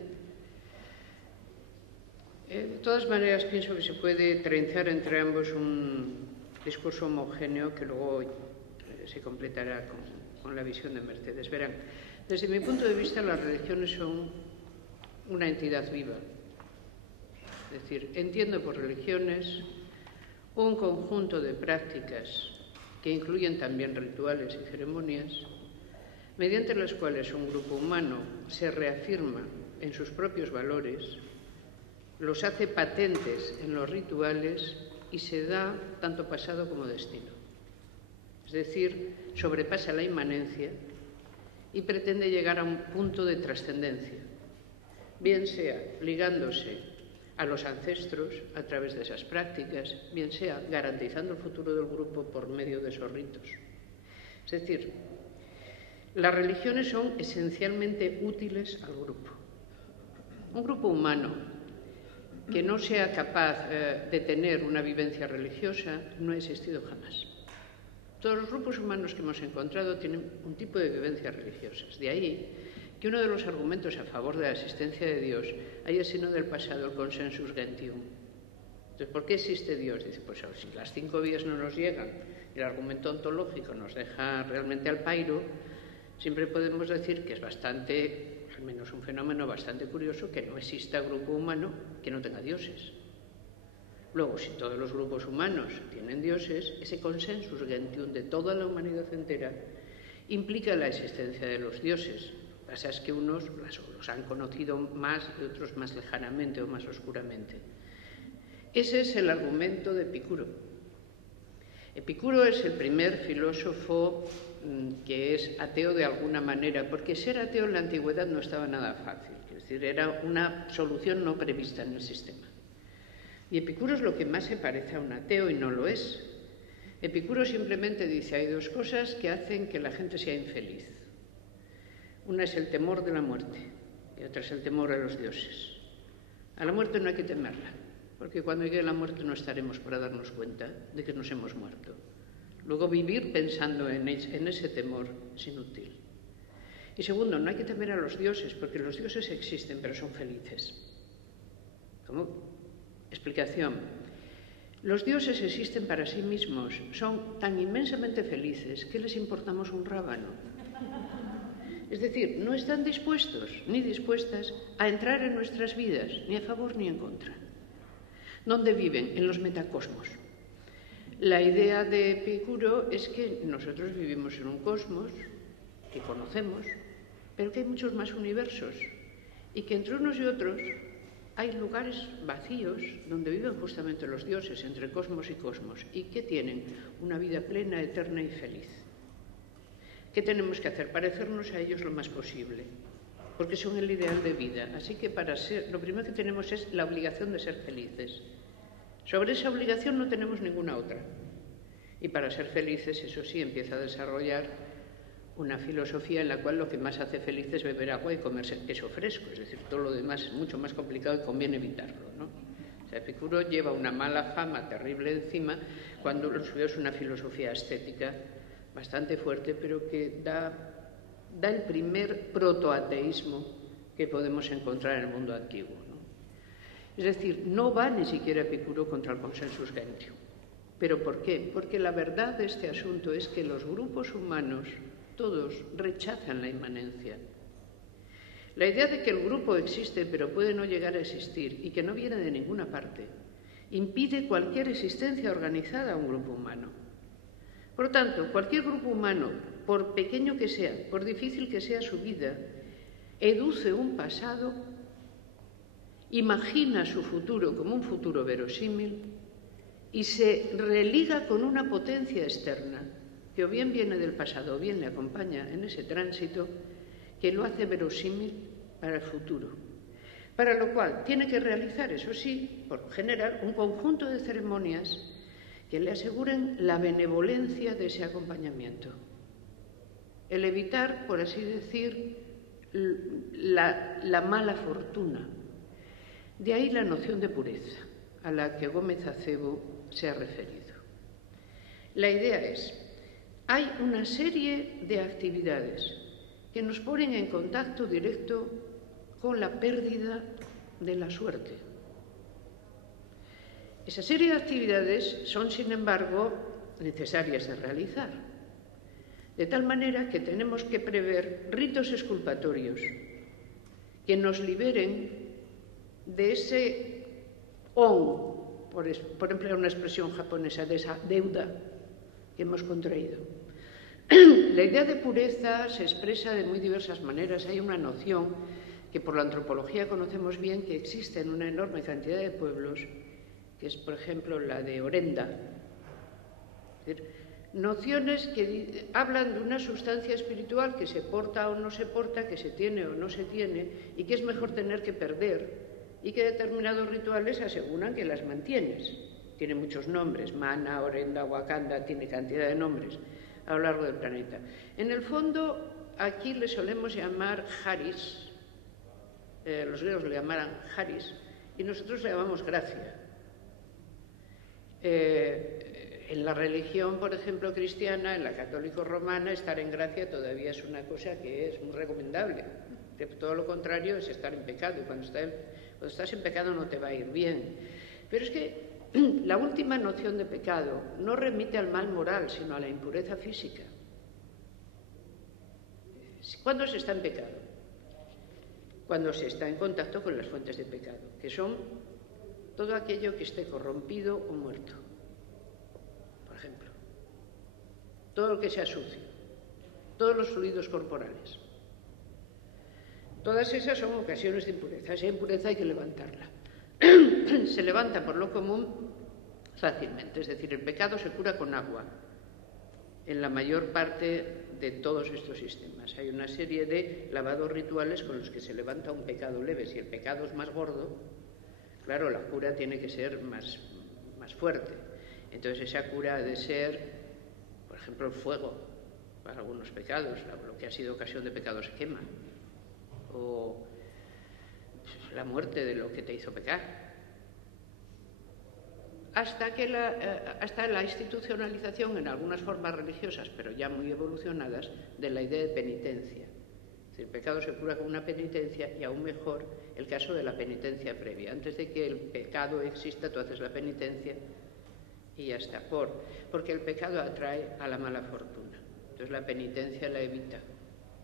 De todas maneras, pienso que se puede trenzar entre ambos un discurso homogéneo que luego se completará con la visión de Mercedes. Verán, desde mi punto de vista, las religiones son una entidad viva. Es decir, entiendo por religiones un conjunto de prácticas que incluyen también rituales y ceremonias, mediante las cuales un grupo humano se reafirma en sus propios valores, los hace patentes en los rituales y se da tanto pasado como destino. Es decir, sobrepasa la inmanencia y pretende llegar a un punto de trascendencia, bien sea ligándose a los ancestros a través de esas prácticas, bien sea garantizando el futuro del grupo por medio de esos ritos. Es decir, las religiones son esencialmente útiles al grupo. Un grupo humano que no sea capaz de tener una vivencia religiosa no ha existido jamás. Todos los grupos humanos que hemos encontrado tienen un tipo de vivencias religiosas. De ahí que uno de los argumentos a favor de la existencia de Dios haya sido del pasado el consensus gentium. Entonces, ¿por qué existe Dios? Dice, pues si las 5 vías no nos llegan y el argumento ontológico nos deja realmente al pairo, siempre podemos decir que es bastante, al menos un fenómeno bastante curioso, que no exista grupo humano que no tenga dioses. Luego, si todos los grupos humanos tienen dioses, ese consensus gentium de toda la humanidad entera implica la existencia de los dioses. Lo que pasa es que unos los han conocido más y otros más lejanamente o más oscuramente. Ese es el argumento de Epicuro. Epicuro es el primer filósofo que es ateo de alguna manera, porque ser ateo en la antigüedad no estaba nada fácil, es decir, era una solución no prevista en el sistema. Y Epicuro es lo que más se parece a un ateo y no lo es. Epicuro simplemente dice, hay 2 cosas que hacen que la gente sea infeliz. Una es el temor de la muerte y otra es el temor a los dioses. A la muerte no hay que temerla, porque cuando llegue la muerte no estaremos para darnos cuenta de que nos hemos muerto. Luego vivir pensando en ese temor es inútil. Y segundo, no hay que temer a los dioses, porque los dioses existen, pero son felices. ¿Cómo? Explicación. Los dioses existen para sí mismos, son tan inmensamente felices que les importamos un rábano. Es decir, no están dispuestos ni dispuestas a entrar en nuestras vidas, ni a favor ni en contra. ¿Dónde viven? En los metacosmos. La idea de Epicuro es que nosotros vivimos en un cosmos que conocemos, pero que hay muchos más universos y que entre unos y otros hay lugares vacíos donde viven justamente los dioses, entre cosmos y cosmos, y que tienen una vida plena, eterna y feliz. ¿Qué tenemos que hacer? Parecernos a ellos lo más posible, porque son el ideal de vida. Así que lo primero que tenemos es la obligación de ser felices. Sobre esa obligación no tenemos ninguna otra. Y para ser felices, eso sí, empieza a desarrollar una filosofía en la cual lo que más hace feliz es beber agua y comerse queso fresco, es decir, todo lo demás es mucho más complicado y conviene evitarlo, ¿no? O sea, Epicuro lleva una mala fama terrible encima cuando lo suyo es una filosofía estética bastante fuerte, pero que da el primer protoateísmo que podemos encontrar en el mundo antiguo, ¿no? Es decir, no va ni siquiera Epicuro contra el consensus gentium. ¿Pero por qué? Porque la verdad de este asunto es que los grupos humanos, todos, rechazan la inmanencia. La idea de que el grupo existe pero puede no llegar a existir y que no viene de ninguna parte, impide cualquier existencia organizada a un grupo humano. Por lo tanto, cualquier grupo humano, por pequeño que sea, por difícil que sea su vida, educe un pasado, imagina su futuro como un futuro verosímil y se religa con una potencia externa que o bien viene del pasado o bien le acompaña en ese tránsito, que lo hace verosímil para el futuro. Para lo cual tiene que realizar, eso sí, por lo general, un conjunto de ceremonias que le aseguren la benevolencia de ese acompañamiento. El evitar, por así decir, la mala fortuna. De ahí la noción de pureza, a la que Gómez Acebo se ha referido. La idea es, hay una serie de actividades que nos ponen en contacto directo con la pérdida de la suerte. Esa serie de actividades son, sin embargo, necesarias de realizar, de tal manera que tenemos que prever ritos exculpatorios que nos liberen de ese on, por emplear una expresión japonesa, de esa deuda que hemos contraído. La idea de pureza se expresa de muy diversas maneras. Hay una noción que por la antropología conocemos bien, que existe en una enorme cantidad de pueblos, que es, por ejemplo, la de Orenda. Es decir, nociones que hablan de una sustancia espiritual que se porta o no se porta, que se tiene o no se tiene, y que es mejor tener que perder, y que determinados rituales aseguran que las mantienes. Tiene muchos nombres, Mana, Orenda, Wakanda, tiene cantidad de nombres a lo largo del planeta. En el fondo, aquí le solemos llamar Haris, los griegos le llamaran Haris, y nosotros le llamamos gracia. En la religión, por ejemplo, cristiana, en la católico-romana, estar en gracia todavía es una cosa que es muy recomendable. Todo lo contrario es estar en pecado, y cuando estás en pecado no te va a ir bien. Pero es que la última noción de pecado no remite al mal moral, sino a la impureza física. ¿Cuándo se está en pecado? Cuando se está en contacto con las fuentes de pecado, que son todo aquello que esté corrompido o muerto, por ejemplo. Todo lo que sea sucio, todos los fluidos corporales. Todas esas son ocasiones de impureza. Esa impureza hay que levantarla. Se levanta por lo común fácilmente, es decir, el pecado se cura con agua en la mayor parte de todos estos sistemas. Hay una serie de lavados rituales con los que se levanta un pecado leve. Si el pecado es más gordo, claro, la cura tiene que ser más fuerte. Entonces esa cura ha de ser, por ejemplo, el fuego para algunos pecados, lo que ha sido ocasión de pecado se quema, o la muerte de lo que te hizo pecar. Hasta la institucionalización en algunas formas religiosas, pero ya muy evolucionadas, de la idea de penitencia. Es decir, el pecado se cura con una penitencia, y aún mejor el caso de la penitencia previa. Antes de que el pecado exista, tú haces la penitencia y ya está. Porque el pecado atrae a la mala fortuna. Entonces la penitencia la evita.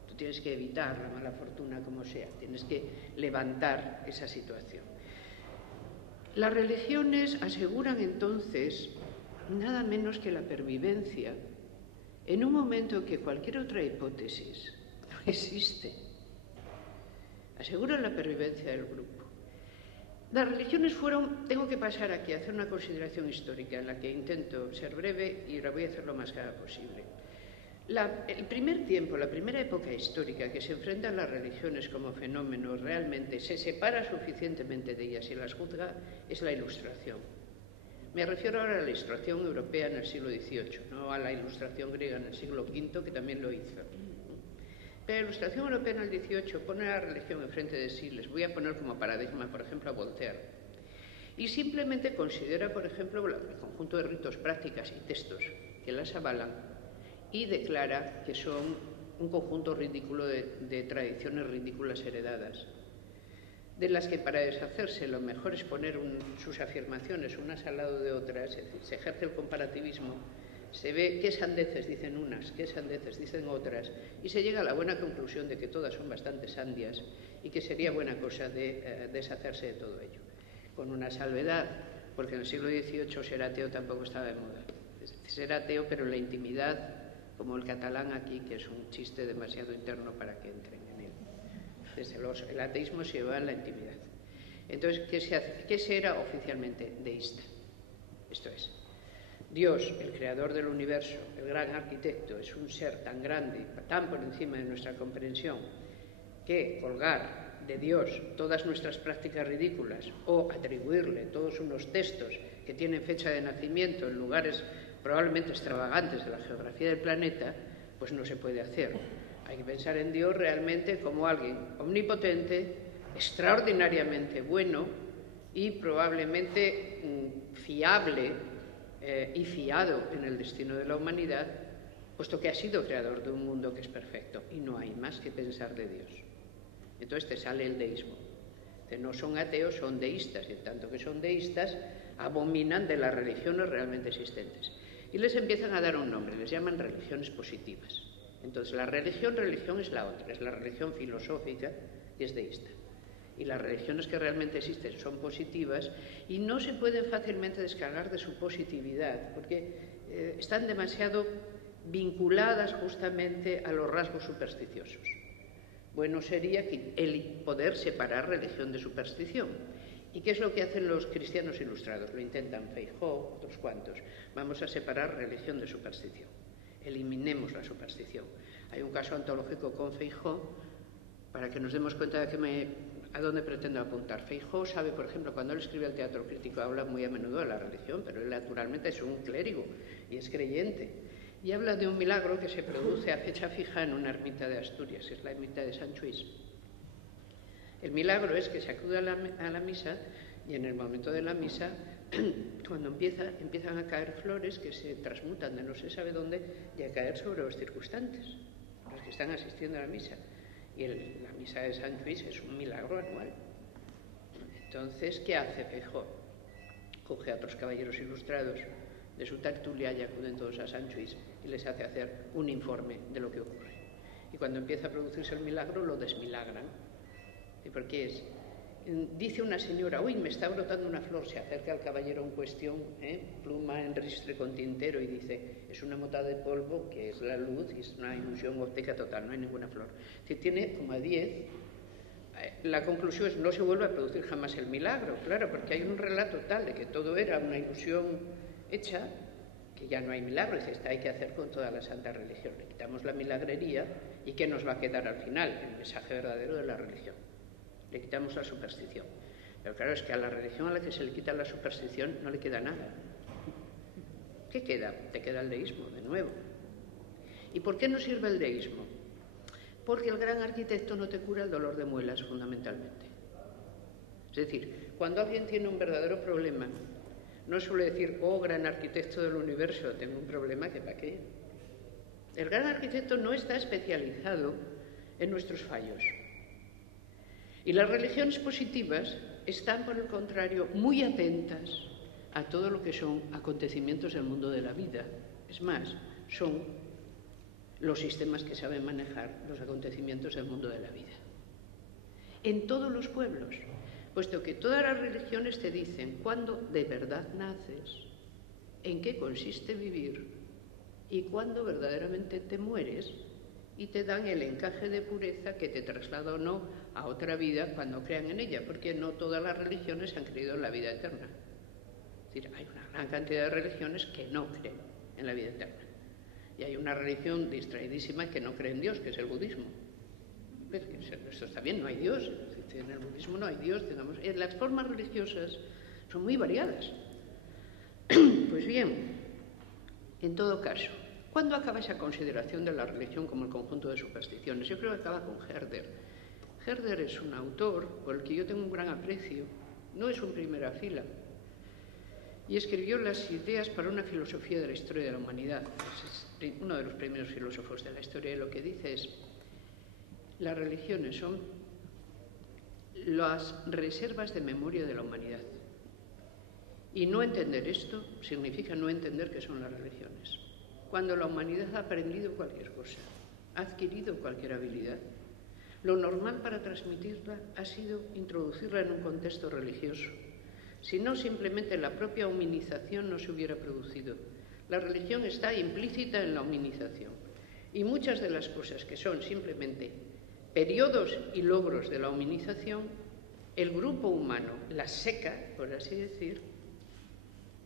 Tú tienes que evitar la mala fortuna como sea. Tienes que levantar esa situación. Las religiones aseguran entonces nada menos que la pervivencia en un momento en que cualquier otra hipótesis no existe. Aseguran la pervivencia del grupo. Las religiones fueron, tengo que pasar aquí a hacer una consideración histórica en la que intento ser breve y la voy a hacer lo más clara posible. El primer tiempo, la primera época histórica que se enfrentan las religiones como fenómeno, realmente se separa suficientemente de ellas y las juzga, es la Ilustración. Me refiero ahora a la Ilustración europea en el siglo XVIII, no a la Ilustración griega en el siglo V, que también lo hizo. Pero la Ilustración Europea en el 18 pone a la religión enfrente de sí. Les voy a poner como paradigma, por ejemplo, a Voltaire. Y simplemente considera, por ejemplo, el conjunto de ritos, prácticas y textos que las avalan y declara que son un conjunto ridículo de tradiciones ridículas heredadas, de las que para deshacerse lo mejor es poner sus afirmaciones unas al lado de otras, es decir, se ejerce el comparativismo, se ve qué sandeces dicen unas, qué sandeces dicen otras, y se llega a la buena conclusión de que todas son bastante sandias y que sería buena cosa de deshacerse de todo ello. Con una salvedad, porque en el siglo XVIII ser ateo tampoco estaba de moda. Es decir, ser ateo, pero en la intimidad, como el catalán aquí, que es un chiste demasiado interno para que entren en él. El ateísmo se lleva en la intimidad. Entonces, ¿qué se era oficialmente? Deísta. Esto es, Dios, el creador del universo, el gran arquitecto, es un ser tan grande, tan por encima de nuestra comprensión, que colgar de Dios todas nuestras prácticas ridículas o atribuirle todos unos textos que tienen fecha de nacimiento en lugares probablemente extravagantes de la geografía del planeta, pues no se puede hacer. Hay que pensar en Dios realmente como alguien omnipotente, extraordinariamente bueno y probablemente fiable y fiado en el destino de la humanidad, puesto que ha sido creador de un mundo que es perfecto y no hay más que pensar de Dios. Entonces te sale el deísmo. No son ateos, son deístas, y en tanto que son deístas, abominan de las religiones realmente existentes. Y les empiezan a dar un nombre, les llaman religiones positivas. Entonces la religión es la otra, es la religión filosófica, que es deísta. Y las religiones que realmente existen son positivas y no se pueden fácilmente descargar de su positividad, porque están demasiado vinculadas justamente a los rasgos supersticiosos. Bueno sería el poder separar religión de superstición. ¿Y qué es lo que hacen los cristianos ilustrados? Lo intentan Feijóo, otros cuantos. Vamos a separar religión de superstición. Eliminemos la superstición. Hay un caso antológico con Feijóo para que nos demos cuenta de a dónde pretendo apuntar. Feijóo sabe, por ejemplo, cuando él escribe el teatro crítico, habla muy a menudo de la religión, pero él naturalmente es un clérigo y es creyente. Y habla de un milagro que se produce a fecha fija en una ermita de Asturias, es la ermita de Sant Lluís. El milagro es que se acude a la misa y en el momento de la misa, cuando empiezan a caer flores que se transmutan de no se sabe dónde y a caer sobre los circunstantes, los que están asistiendo a la misa. Y la misa de Sant Lluís es un milagro anual. Entonces, ¿qué hace Feijóo? Coge a otros caballeros ilustrados de su tertulia y acuden todos a Sant Lluís y les hace hacer un informe de lo que ocurre. Y cuando empieza a producirse el milagro, lo desmilagran. ¿Y por qué es? Dice una señora, uy, me está brotando una flor, se acerca al caballero en cuestión, pluma en ristre con tintero y dice, es una mota de polvo que es la luz y es una ilusión óptica total, no hay ninguna flor. Si tiene como a 10, la conclusión es no se vuelve a producir jamás el milagro, claro, porque hay un relato tal de que todo era una ilusión hecha, que ya no hay milagro, y esto hay que hacer con toda la santa religión. Le quitamos la milagrería y ¿qué nos va a quedar al final? El mensaje verdadero de la religión. Le quitamos la superstición. Pero claro, es que a la religión a la que se le quita la superstición no le queda nada. ¿Qué queda? Te queda el deísmo, de nuevo. ¿Y por qué no sirve el deísmo? Porque el gran arquitecto no te cura el dolor de muelas, fundamentalmente. Es decir, cuando alguien tiene un verdadero problema, no suele decir, oh, gran arquitecto del universo, tengo un problema que para qué. El gran arquitecto no está especializado en nuestros fallos. Y las religiones positivas están, por el contrario, muy atentas a todo lo que son acontecimientos del mundo de la vida. Es más, son los sistemas que saben manejar los acontecimientos del mundo de la vida. En todos los pueblos, puesto que todas las religiones te dicen cuándo de verdad naces, en qué consiste vivir y cuándo verdaderamente te mueres, y te dan el encaje de pureza que te traslada o no a otra vida cuando crean en ella, porque no todas las religiones han creído en la vida eterna. Es decir, hay una gran cantidad de religiones que no creen en la vida eterna. Y hay una religión distraidísima que no cree en Dios, que es el budismo. Pero esto está bien, no hay Dios. En el budismo no hay Dios, digamos. Las formas religiosas son muy variadas. Pues bien, en todo caso, ¿Cuándo acaba esa consideración de la religión como el conjunto de supersticiones? Yo creo que acaba con Herder. Herder es un autor por el que yo tengo un gran aprecio, no es un primera fila, y escribió las ideas para una filosofía de la historia de la humanidad. Es uno de los primeros filósofos de la historia, y lo que dice es: las religiones son las reservas de memoria de la humanidad. Y no entender esto significa no entender qué son las religiones. Cuando la humanidad ha aprendido cualquier cosa, ha adquirido cualquier habilidad, lo normal para transmitirla ha sido introducirla en un contexto religioso. Si no, simplemente la propia humanización no se hubiera producido. La religión está implícita en la humanización. Y muchas de las cosas que son simplemente periodos y logros de la humanización, el grupo humano las seca, por así decir,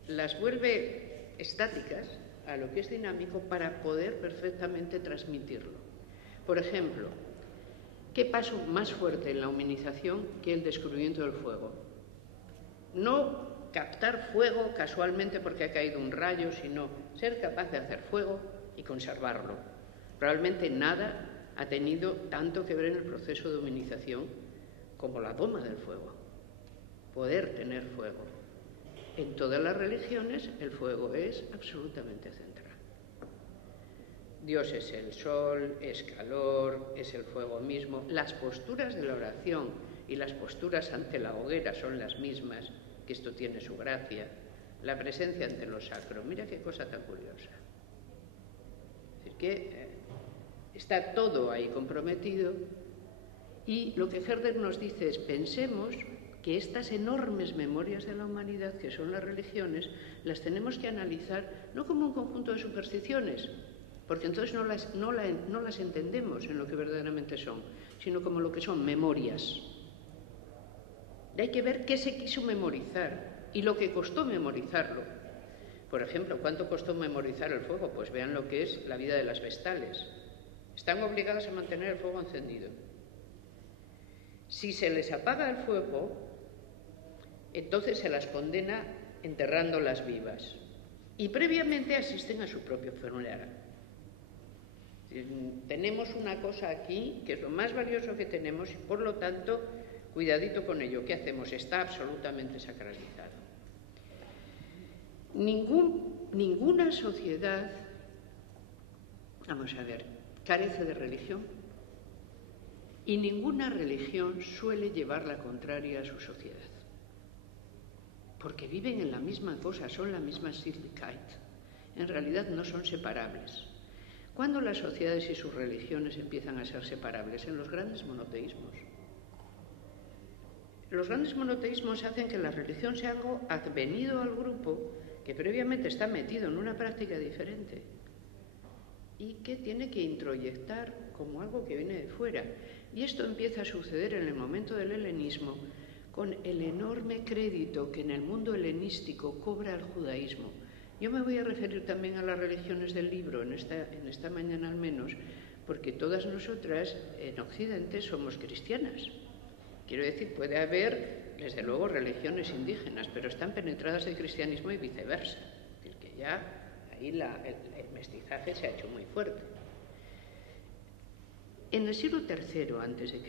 las vuelve estáticas a lo que es dinámico para poder perfectamente transmitirlo. Por ejemplo, ¿qué paso más fuerte en la humanización que el descubrimiento del fuego? No captar fuego casualmente porque ha caído un rayo, sino ser capaz de hacer fuego y conservarlo. Probablemente nada ha tenido tanto que ver en el proceso de humanización como la toma del fuego. Poder tener fuego. En todas las religiones el fuego es absolutamente central. Dios es el sol, es calor, es el fuego mismo. Las posturas de la oración y las posturas ante la hoguera son las mismas, que esto tiene su gracia. La presencia ante lo sacro, mira qué cosa tan curiosa. Es decir, que está todo ahí comprometido, y lo que Herder nos dice es: pensemos que estas enormes memorias de la humanidad, que son las religiones, las tenemos que analizar no como un conjunto de supersticiones, porque entonces no las entendemos en lo que verdaderamente son, sino como lo que son memorias. Y hay que ver qué se quiso memorizar y lo que costó memorizarlo. Por ejemplo, ¿cuánto costó memorizar el fuego? Pues vean lo que es la vida de las vestales. Están obligadas a mantener el fuego encendido. Si se les apaga el fuego, entonces se las condena enterrándolas vivas. Y previamente asisten a su propio funeral. Tenemos una cosa aquí que es lo más valioso que tenemos y, por lo tanto, cuidadito con ello. ¿Qué hacemos? Está absolutamente sacralizado. Ninguna sociedad, vamos a ver, carece de religión, y ninguna religión suele llevar la contraria a su sociedad. Porque viven en la misma cosa, son la misma Sittlichkeit. En realidad no son separables. ¿Cuándo las sociedades y sus religiones empiezan a ser separables? En los grandes monoteísmos. Los grandes monoteísmos hacen que la religión sea algo advenido al grupo que previamente está metido en una práctica diferente y que tiene que introyectar como algo que viene de fuera. Y esto empieza a suceder en el momento del helenismo, con el enorme crédito que en el mundo helenístico cobra el judaísmo. Yo me voy a referir también a las religiones del libro en esta mañana al menos, porque todas nosotras en Occidente somos cristianas. Quiero decir, puede haber, desde luego, religiones indígenas, pero están penetradas de cristianismo y viceversa. Es decir, que ya ahí el mestizaje se ha hecho muy fuerte. En el siglo III a.C.,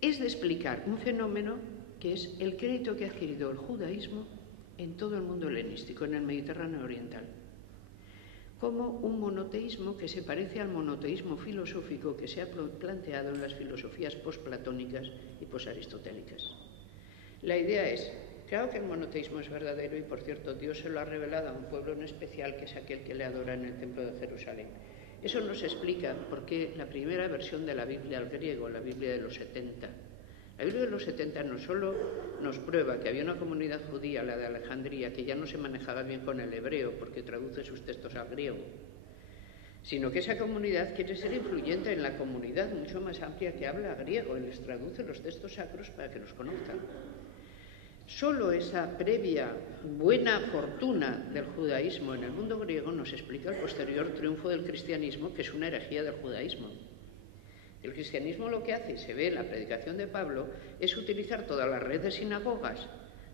es de explicar un fenómeno que es el crédito que ha adquirido el judaísmo en todo el mundo helenístico, en el Mediterráneo oriental, como un monoteísmo que se parece al monoteísmo filosófico que se ha planteado en las filosofías posplatónicas y posaristotélicas. La idea es, claro que el monoteísmo es verdadero y, por cierto, Dios se lo ha revelado a un pueblo en especial, que es aquel que le adora en el Templo de Jerusalén. Eso nos explica por qué la primera versión de la Biblia al griego, la Biblia de los 70, la Biblia de los 70 no solo nos prueba que había una comunidad judía, la de Alejandría, que ya no se manejaba bien con el hebreo porque traduce sus textos al griego, sino que esa comunidad quiere ser influyente en la comunidad mucho más amplia que habla griego y les traduce los textos sacros para que los conozcan. Solo esa previa buena fortuna del judaísmo en el mundo griego nos explica el posterior triunfo del cristianismo, que es una herejía del judaísmo. El cristianismo lo que hace, y se ve en la predicación de Pablo, es utilizar toda la red de sinagogas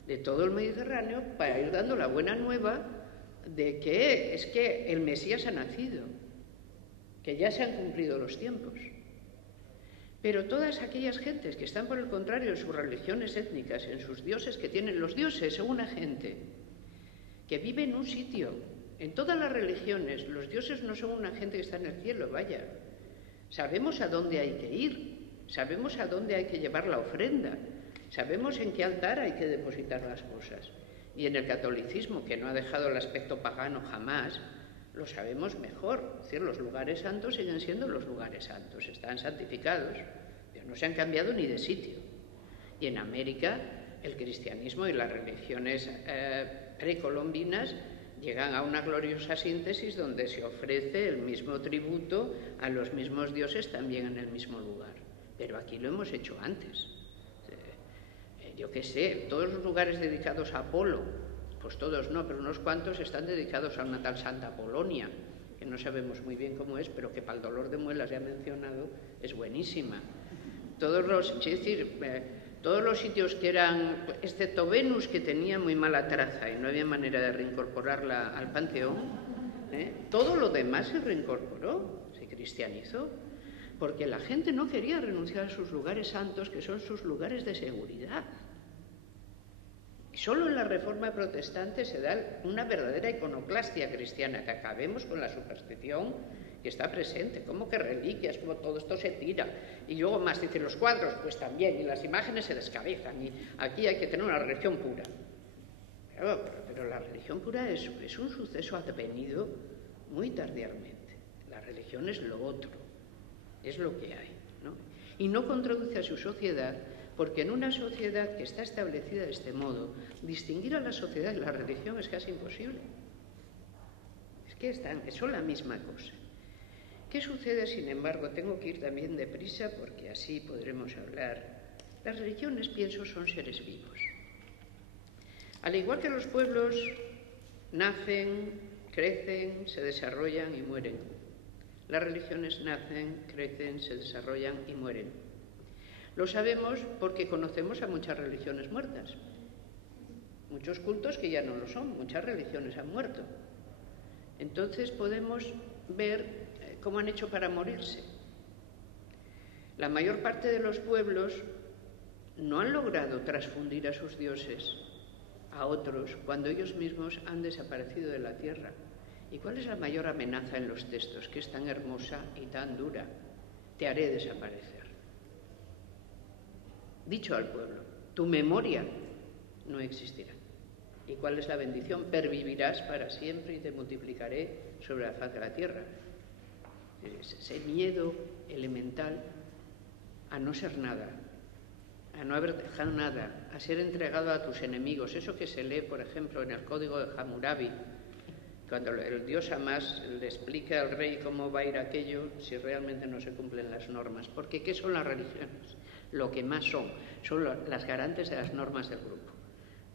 de todo el Mediterráneo para ir dando la buena nueva de que es que el Mesías ha nacido, que ya se han cumplido los tiempos. Pero todas aquellas gentes que están, por el contrario, en sus religiones étnicas, en sus dioses que tienen, los dioses son una gente que vive en un sitio. En todas las religiones, los dioses no son una gente que está en el cielo, vaya. Sabemos a dónde hay que ir, sabemos a dónde hay que llevar la ofrenda, sabemos en qué altar hay que depositar las cosas. Y en el catolicismo, que no ha dejado el aspecto pagano jamás, lo sabemos mejor. Es decir, los lugares santos siguen siendo los lugares santos, están santificados, pero no se han cambiado ni de sitio. Y en América, el cristianismo y las religiones precolombinas llegan a una gloriosa síntesis donde se ofrece el mismo tributo a los mismos dioses también en el mismo lugar. Pero aquí lo hemos hecho antes. Yo qué sé, todos los lugares dedicados a Apolo, pues todos no, pero unos cuantos están dedicados a una tal Santa Polonia, que no sabemos muy bien cómo es, pero que para el dolor de muelas, ya mencionado, es buenísima. Todos los sitios que eran, excepto Venus, que tenía muy mala traza y no había manera de reincorporarla al panteón, todo lo demás se reincorporó, se cristianizó, porque la gente no quería renunciar a sus lugares santos, que son sus lugares de seguridad. Y solo en la Reforma protestante se da una verdadera iconoclastia cristiana, que acabemos con la superstición que está presente, como que reliquias, como todo esto se tira. Y luego más dicen los cuadros, pues también, y las imágenes se descabezan, y aquí hay que tener una religión pura. Pero la religión pura es un suceso advenido muy tardíamente. La religión es lo otro, es lo que hay, ¿no? Y no contradice a su sociedad, porque en una sociedad que está establecida de este modo, distinguir a la sociedad y la religión es casi imposible. Es que son la misma cosa. ¿Qué sucede, sin embargo? Tengo que ir también deprisa porque así podremos hablar. Las religiones, pienso, son seres vivos. Al igual que los pueblos, nacen, crecen, se desarrollan y mueren. Las religiones nacen, crecen, se desarrollan y mueren. Lo sabemos porque conocemos a muchas religiones muertas. Muchos cultos que ya no lo son, muchas religiones han muerto. Entonces podemos ver cómo han hecho para morirse. La mayor parte de los pueblos no han logrado transfundir a sus dioses a otros cuando ellos mismos han desaparecido de la tierra. ¿Y cuál es la mayor amenaza en los textos? Que es tan hermosa y tan dura. Te haré desaparecer. Dicho al pueblo, tu memoria no existirá. ¿Y cuál es la bendición? Pervivirás para siempre y te multiplicaré sobre la faz de la tierra. Ese miedo elemental a no ser nada, a no haber dejado nada, a ser entregado a tus enemigos. Eso que se lee, por ejemplo, en el Código de Hammurabi, cuando el dios Amás le explica al rey cómo va a ir aquello si realmente no se cumplen las normas. Porque ¿qué son las religiones? Lo que más son las garantes de las normas del grupo.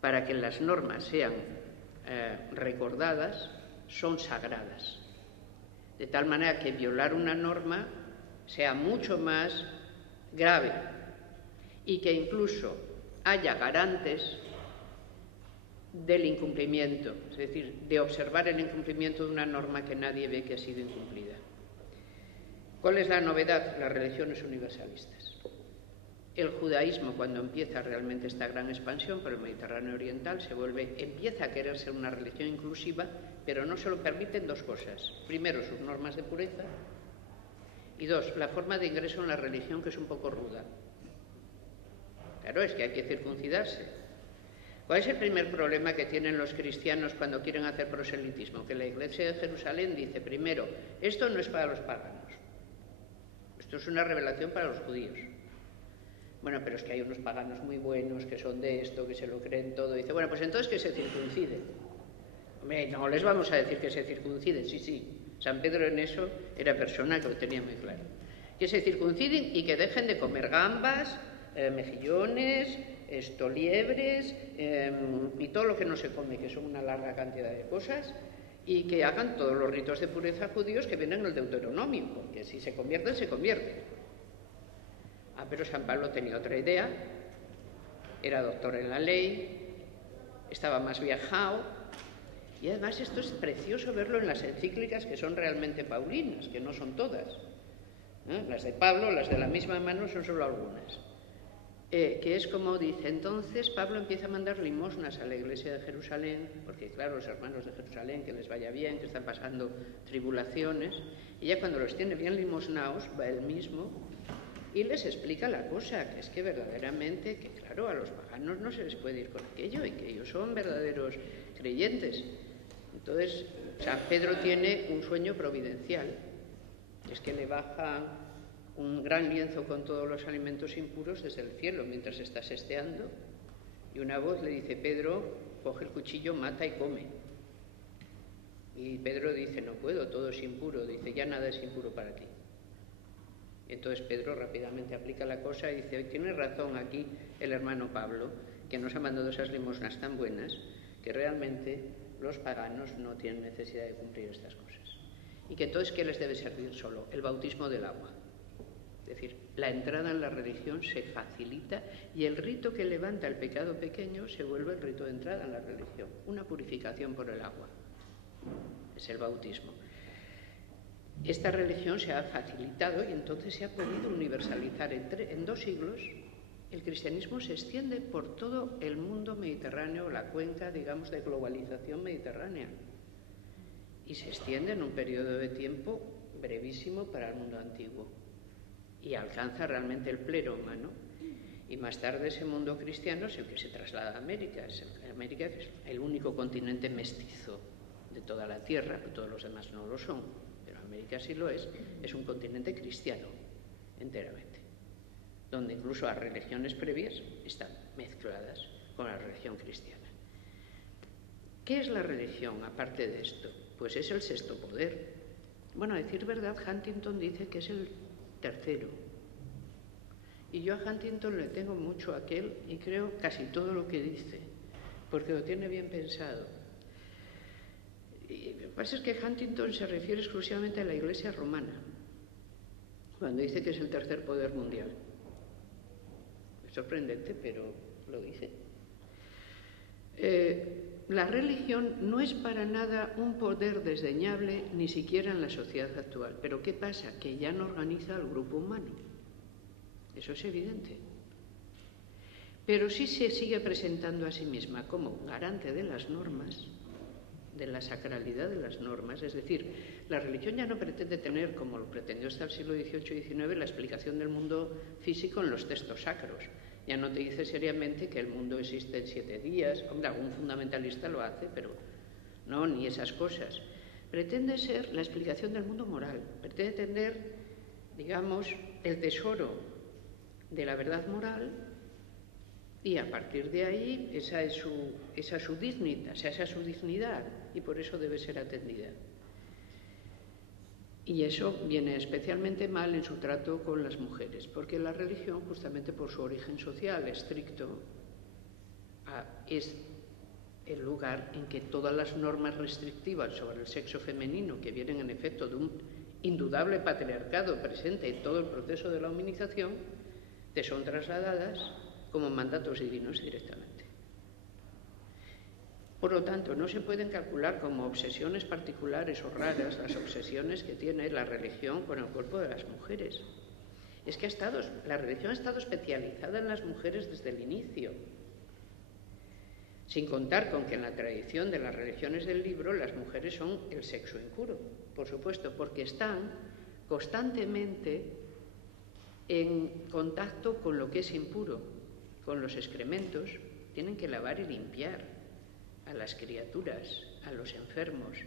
Para que las normas sean recordadas, son sagradas. De tal manera que violar una norma sea mucho más grave y que incluso haya garantes del incumplimiento, es decir, de observar el incumplimiento de una norma que nadie ve que ha sido incumplida. ¿Cuál es la novedad? Las religiones universalistas. El judaísmo, cuando empieza realmente esta gran expansión por el Mediterráneo oriental, empieza a querer ser una religión inclusiva, pero no se lo permiten dos cosas. Primero, sus normas de pureza, y dos, la forma de ingreso en la religión, que es un poco ruda. Claro, es que hay que circuncidarse. ¿Cuál es el primer problema que tienen los cristianos cuando quieren hacer proselitismo? Que la Iglesia de Jerusalén dice, primero, esto no es para los paganos, esto es una revelación para los judíos. Bueno, pero es que hay unos paganos muy buenos que son de esto, que se lo creen todo. Dice, bueno, pues entonces que se circunciden. Hombre, no les vamos a decir que se circunciden, sí. San Pedro en eso era persona que lo tenía muy claro. Que se circunciden y que dejen de comer gambas, mejillones, liebres y todo lo que no se come, que son una larga cantidad de cosas, y que hagan todos los ritos de pureza judíos que vienen en el Deuteronomio, porque si se convierten, se convierten. Pero San Pablo tenía otra idea, era doctor en la ley, estaba más viajado Y además esto es precioso verlo en las encíclicas que son realmente paulinas, que no son todas. Las de Pablo, las de la misma mano, son solo algunas. Que es como dice, entonces Pablo empieza a mandar limosnas a la iglesia de Jerusalén, porque claro, los hermanos de Jerusalén, que les vaya bien, que están pasando tribulaciones, y ya cuando los tiene bien limosnaos, va él mismo y les explica la cosa, que es que verdaderamente, que claro, a los paganos no se les puede ir con aquello, y que ellos son verdaderos creyentes. Entonces, San Pedro tiene un sueño providencial, es que le baja un gran lienzo con todos los alimentos impuros desde el cielo mientras está sesteando, y una voz le dice, Pedro, coge el cuchillo, mata y come. Y Pedro dice, no puedo, todo es impuro. Dice, ya nada es impuro para ti. Y entonces Pedro rápidamente aplica la cosa y dice, tiene razón aquí el hermano Pablo, que nos ha mandado esas limosnas tan buenas, que realmente los paganos no tienen necesidad de cumplir estas cosas. Y que entonces, ¿qué les debe servir solo? El bautismo del agua. Es decir, la entrada en la religión se facilita y el rito que levanta el pecado pequeño se vuelve el rito de entrada en la religión, una purificación por el agua. Es el bautismo. Esta religión se ha facilitado y entonces se ha podido universalizar. En 2 siglos el cristianismo se extiende por todo el mundo mediterráneo, la cuenca, digamos, de globalización mediterránea. Y se extiende en un periodo de tiempo brevísimo para el mundo antiguo. Y alcanza realmente el pleroma, ¿no? Y más tarde ese mundo cristiano es el que se traslada a América. América es el único continente mestizo de toda la Tierra, que todos los demás no lo son, pero América sí lo es un continente cristiano, enteramente, donde incluso las religiones previas están mezcladas con la religión cristiana. ¿Qué es la religión, aparte de esto? Pues es el sexto poder. Bueno, a decir verdad, Huntington dice que es el tercero. Y yo a Huntington le tengo mucho a aquel y creo casi todo lo que dice, porque lo tiene bien pensado. Y lo que pasa es que Huntington se refiere exclusivamente a la Iglesia romana, cuando dice que es el tercer poder mundial. Es sorprendente, pero lo dice. La religión no es para nada un poder desdeñable, ni siquiera en la sociedad actual. Pero ¿qué pasa? Que ya no organiza al grupo humano. Eso es evidente. Pero sí se sigue presentando a sí misma como garante de las normas, de la sacralidad de las normas. Es decir, la religión ya no pretende tener, como lo pretendió hasta el siglo XVIII y XIX, la explicación del mundo físico en los textos sacros. Ya no te dice seriamente que el mundo existe en 7 días. Hombre, algún fundamentalista lo hace, pero no, ni esas cosas. Pretende ser la explicación del mundo moral. Pretende tener, digamos, el tesoro de la verdad moral y a partir de ahí esa es su dignidad y por eso debe ser atendida. Y eso viene especialmente mal en su trato con las mujeres, porque la religión, justamente por su origen social estricto, es el lugar en que todas las normas restrictivas sobre el sexo femenino, que vienen en efecto de un indudable patriarcado presente en todo el proceso de la humanización, te son trasladadas como mandatos divinos directamente. Por lo tanto, no se pueden calcular como obsesiones particulares o raras las obsesiones que tiene la religión con el cuerpo de las mujeres. Es que la religión ha estado especializada en las mujeres desde el inicio. Sin contar con que en la tradición de las religiones del libro las mujeres son el sexo impuro, por supuesto, porque están constantemente en contacto con lo que es impuro, con los excrementos, tienen que lavar y limpiar a las criaturas, a los enfermos,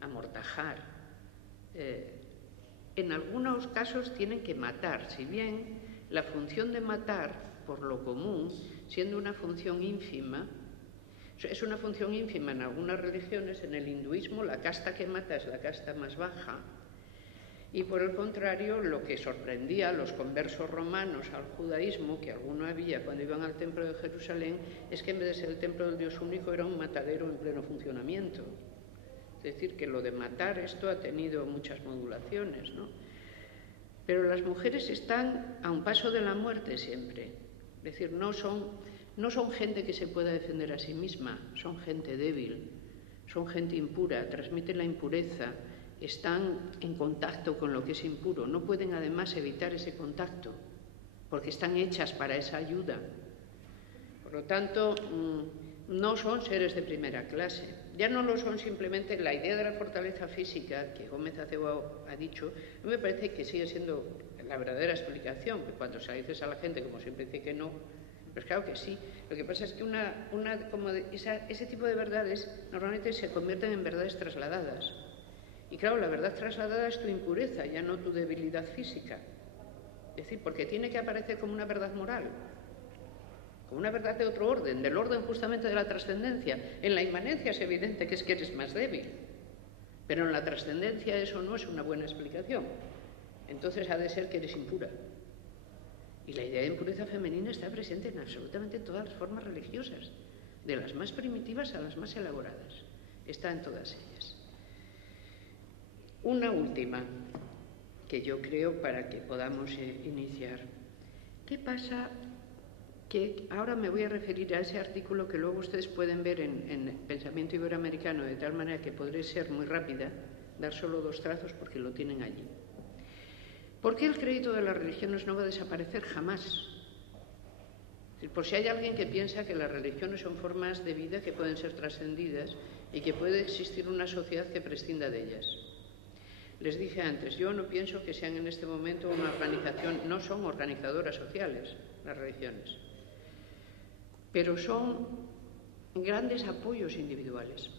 amortajar. En algunos casos tienen que matar, si bien la función de matar, por lo común, siendo una función ínfima, es una función ínfima en algunas religiones. En el hinduismo la casta que mata es la casta más baja, y por el contrario, lo que sorprendía a los conversos romanos al judaísmo, que alguno había cuando iban al templo de Jerusalén, es que en vez de ser el templo del Dios único era un matadero en pleno funcionamiento. Es decir, que lo de matar esto ha tenido muchas modulaciones, ¿no? Pero las mujeres están a un paso de la muerte siempre. Es decir, no son gente que se pueda defender a sí misma, son gente débil, son gente impura, transmiten la impureza, están en contacto con lo que es impuro, no pueden además evitar ese contacto, porque están hechas para esa ayuda. Por lo tanto, no son seres de primera clase. Ya no lo son simplemente la idea de la fortaleza física, que Gómez Acebo ha dicho, a mí me parece que sigue siendo la verdadera explicación, que cuando se la dices a la gente, como siempre dice que no, pues claro que sí. Lo que pasa es que ese tipo de verdades normalmente se convierten en verdades trasladadas. Y claro, la verdad trasladada es tu impureza, ya no tu debilidad física. Es decir, porque tiene que aparecer como una verdad moral, como una verdad de otro orden, del orden justamente de la trascendencia. En la inmanencia es evidente que eres más débil, pero en la trascendencia eso no es una buena explicación. Entonces ha de ser que eres impura. Y la idea de impureza femenina está presente en absolutamente todas las formas religiosas, de las más primitivas a las más elaboradas. Está en todas ellas. Una última, que yo creo para que podamos iniciar. ¿Qué pasa? Que ahora me voy a referir a ese artículo que luego ustedes pueden ver en Pensamiento Iberoamericano, de tal manera que podré ser muy rápida, dar solo 2 trazos porque lo tienen allí. ¿Por qué el crédito de las religiones no va a desaparecer jamás? Es decir, por si hay alguien que piensa que las religiones son formas de vida que pueden ser trascendidas y que puede existir una sociedad que prescinda de ellas. Les dije antes, yo no pienso que sean en este momento una organización, no son organizadoras sociales las religiones, pero son grandes apoyos individuales.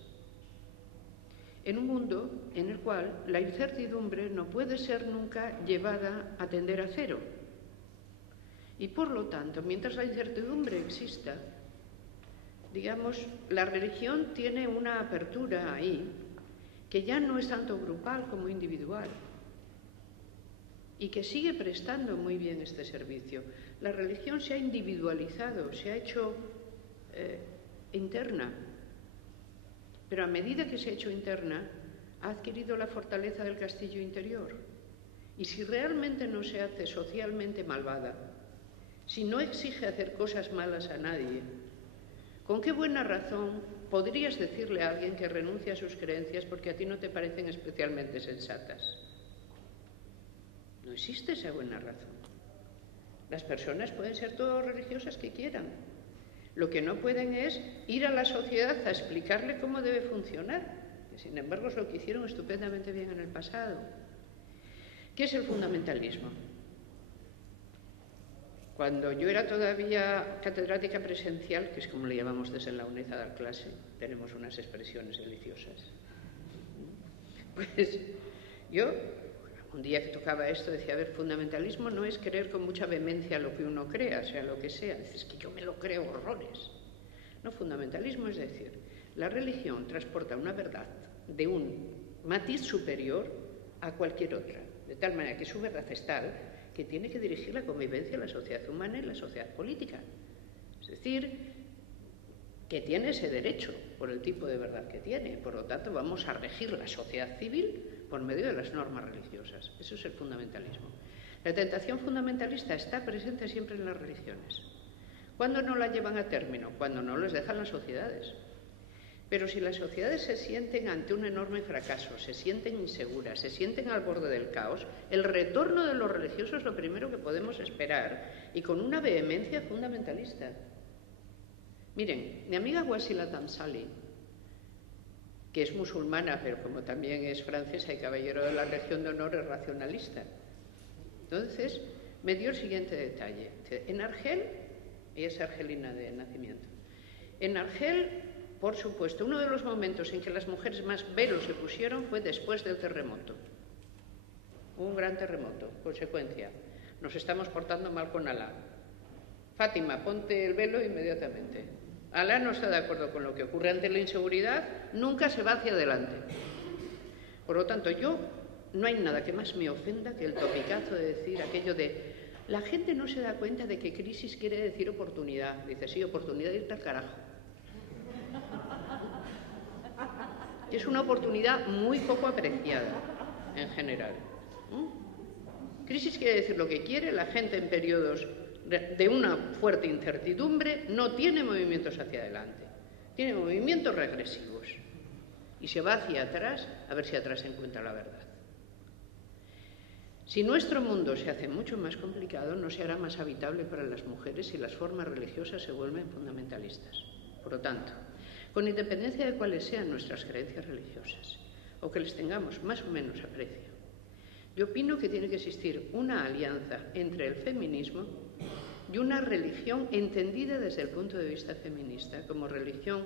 En un mundo en el cual la incertidumbre no puede ser nunca llevada a tender a cero. Y por lo tanto, mientras la incertidumbre exista, digamos, la religión tiene una apertura ahí que ya no es tanto grupal como individual y que sigue prestando muy bien este servicio. La religión se ha individualizado, se ha hecho interna, pero a medida que se ha hecho interna, ha adquirido la fortaleza del castillo interior. Y si realmente no se hace socialmente malvada, si no exige hacer cosas malas a nadie, ¿con qué buena razón podrías decirle a alguien que renuncie a sus creencias porque a ti no te parecen especialmente sensatas? No existe esa buena razón. Las personas pueden ser todas religiosas que quieran. Lo que no pueden es ir a la sociedad a explicarle cómo debe funcionar, que sin embargo es lo que hicieron estupendamente bien en el pasado. ¿Qué es el fundamentalismo? Cuando yo era todavía catedrática presencial, que es como le llamamos desde la UNED a dar clase, tenemos unas expresiones deliciosas, pues yo, un día que tocaba esto, decía, a ver, fundamentalismo no es creer con mucha vehemencia lo que uno crea, sea lo que sea. Es que yo me lo creo horrores. No, fundamentalismo es decir, la religión transporta una verdad de un matiz superior a cualquier otra, de tal manera que su verdad es tal que tiene que dirigir la convivencia de la sociedad humana y la sociedad política. Es decir, que tiene ese derecho por el tipo de verdad que tiene. Por lo tanto, vamos a regir la sociedad civil por medio de las normas religiosas. Eso es el fundamentalismo. La tentación fundamentalista está presente siempre en las religiones. ¿Cuándo no la llevan a término? Cuando no les dejan las sociedades. Pero si las sociedades se sienten ante un enorme fracaso, se sienten inseguras, se sienten al borde del caos, el retorno de los religiosos es lo primero que podemos esperar, y con una vehemencia fundamentalista. Miren, mi amiga Wasila Tamsali, que es musulmana, pero como también es francesa y caballero de la Legión de Honor, es racionalista. Entonces, me dio el siguiente detalle. En Argel, ella es argelina de nacimiento, en Argel, por supuesto, uno de los momentos en que las mujeres más velo se pusieron fue después del terremoto. Hubo un gran terremoto, consecuencia. Nos estamos portando mal con Alá. Fátima, ponte el velo inmediatamente. Alá no está de acuerdo con lo que ocurre ante la inseguridad, nunca se va hacia adelante. Por lo tanto, no hay nada que más me ofenda que el topicazo de decir aquello de la gente no se da cuenta de que crisis quiere decir oportunidad. Dice, sí, oportunidad de irte al carajo. Es una oportunidad muy poco apreciada en general. Crisis quiere decir lo que quiere, la gente en periodos de una fuerte incertidumbre no tiene movimientos hacia adelante, tiene movimientos regresivos. y se va hacia atrás a ver si atrás se encuentra la verdad. Si nuestro mundo se hace mucho más complicado, no se hará más habitable para las mujeres si las formas religiosas se vuelven fundamentalistas. Por lo tanto, con independencia de cuáles sean nuestras creencias religiosas, o que les tengamos más o menos aprecio, yo opino que tiene que existir una alianza entre el feminismo y una religión entendida desde el punto de vista feminista, como religión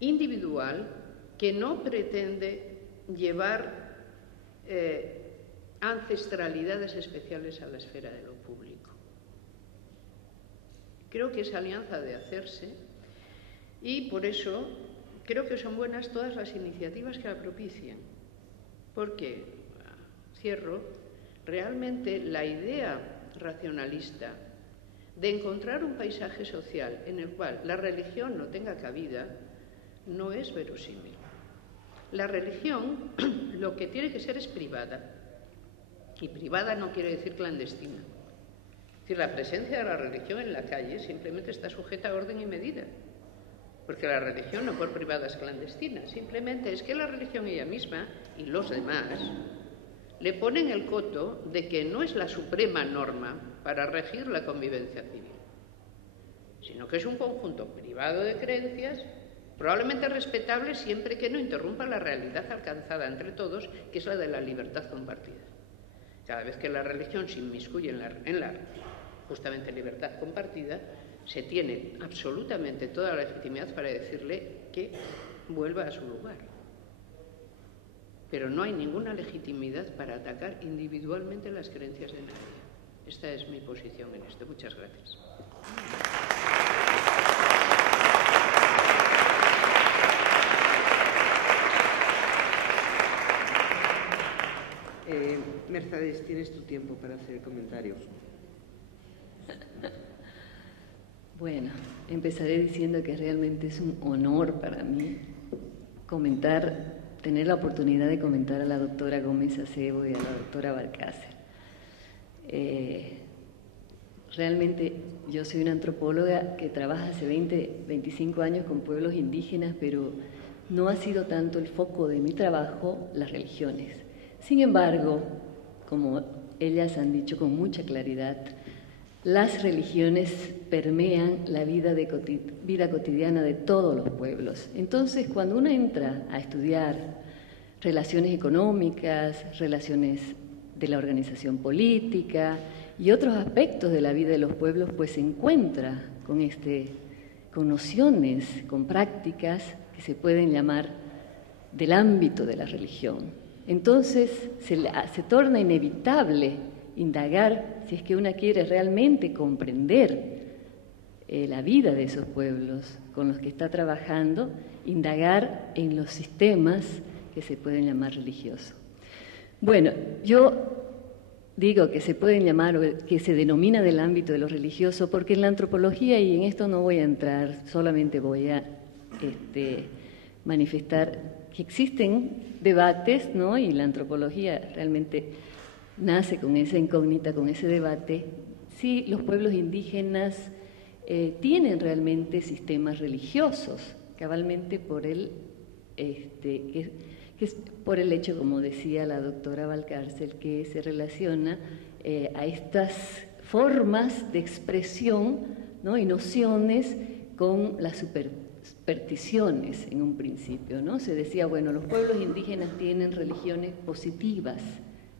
individual que no pretende llevar ancestralidades especiales a la esfera de lo público. Creo que esa alianza ha de hacerse y por eso creo que son buenas todas las iniciativas que la propician, porque, cierro, realmente la idea racionalista de encontrar un paisaje social en el cual la religión no tenga cabida no es verosímil. La religión lo que tiene que ser es privada. Y privada no quiere decir clandestina. Es decir, la presencia de la religión en la calle simplemente está sujeta a orden y medida. Porque la religión no por privada es clandestina, simplemente es que la religión ella misma y los demás le ponen el coto de que no es la suprema norma para regir la convivencia civil, sino que es un conjunto privado de creencias, probablemente respetable siempre que no interrumpa la realidad alcanzada entre todos, que es la de la libertad compartida. Cada vez que la religión se inmiscuye en la justamente libertad compartida, se tiene absolutamente toda la legitimidad para decirle que vuelva a su lugar. Pero no hay ninguna legitimidad para atacar individualmente las creencias de nadie. Esta es mi posición en esto. Muchas gracias. Mercedes, tienes tu tiempo para hacer el comentario. Bueno, empezaré diciendo que realmente es un honor para mí tener la oportunidad de comentar a la doctora Gómez Acebo y a la doctora Valcárcel. Realmente yo soy una antropóloga que trabaja hace 25 años con pueblos indígenas, pero no ha sido tanto el foco de mi trabajo las religiones. Sin embargo, como ellas han dicho con mucha claridad, las religiones permean la vida cotidiana de todos los pueblos. Entonces, cuando uno entra a estudiar relaciones económicas, relaciones de la organización política y otros aspectos de la vida de los pueblos, pues se encuentra con nociones, con prácticas que se pueden llamar del ámbito de la religión. Entonces se torna inevitable indagar, si es que uno quiere realmente comprender la vida de esos pueblos con los que está trabajando, indagar en los sistemas que se pueden llamar religiosos. Bueno, yo digo que se pueden llamar o que se denomina del ámbito de lo religioso porque en la antropología, y en esto no voy a entrar, solamente voy a manifestar que existen debates, ¿no? Y la antropología realmente nace con esa incógnita, con ese debate, si los pueblos indígenas tienen realmente sistemas religiosos, cabalmente por que es por el hecho, como decía la doctora Valcárcel, que se relaciona a estas formas de expresión, ¿no? Y nociones con las supersticiones en un principio, ¿no? Se decía, bueno, los pueblos indígenas tienen religiones positivas,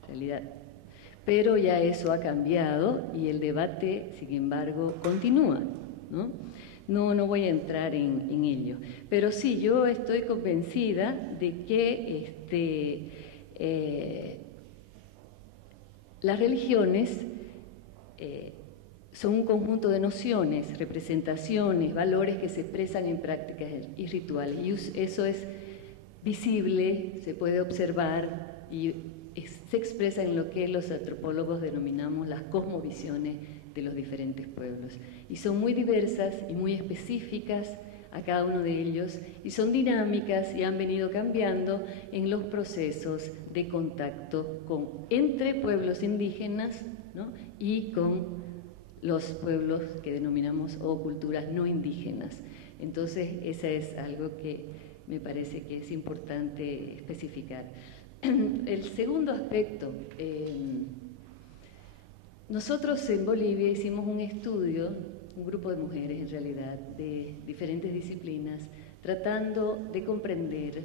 en realidad, pero ya eso ha cambiado y el debate, sin embargo, continúa, ¿no? No voy a entrar en ello, pero sí, yo estoy convencida de que las religiones son un conjunto de nociones, representaciones, valores que se expresan en prácticas y rituales. Y eso es visible, se puede observar y se expresa en lo que los antropólogos denominamos las cosmovisiones de los diferentes pueblos. Y son muy diversas y muy específicas a cada uno de ellos y son dinámicas y han venido cambiando en los procesos de contacto entre pueblos indígenas, ¿no? Y con los pueblos que denominamos o culturas no indígenas. Entonces, esa es algo que me parece que es importante especificar. El segundo aspecto, nosotros en Bolivia hicimos un estudio, un grupo de mujeres en realidad, de diferentes disciplinas, tratando de comprender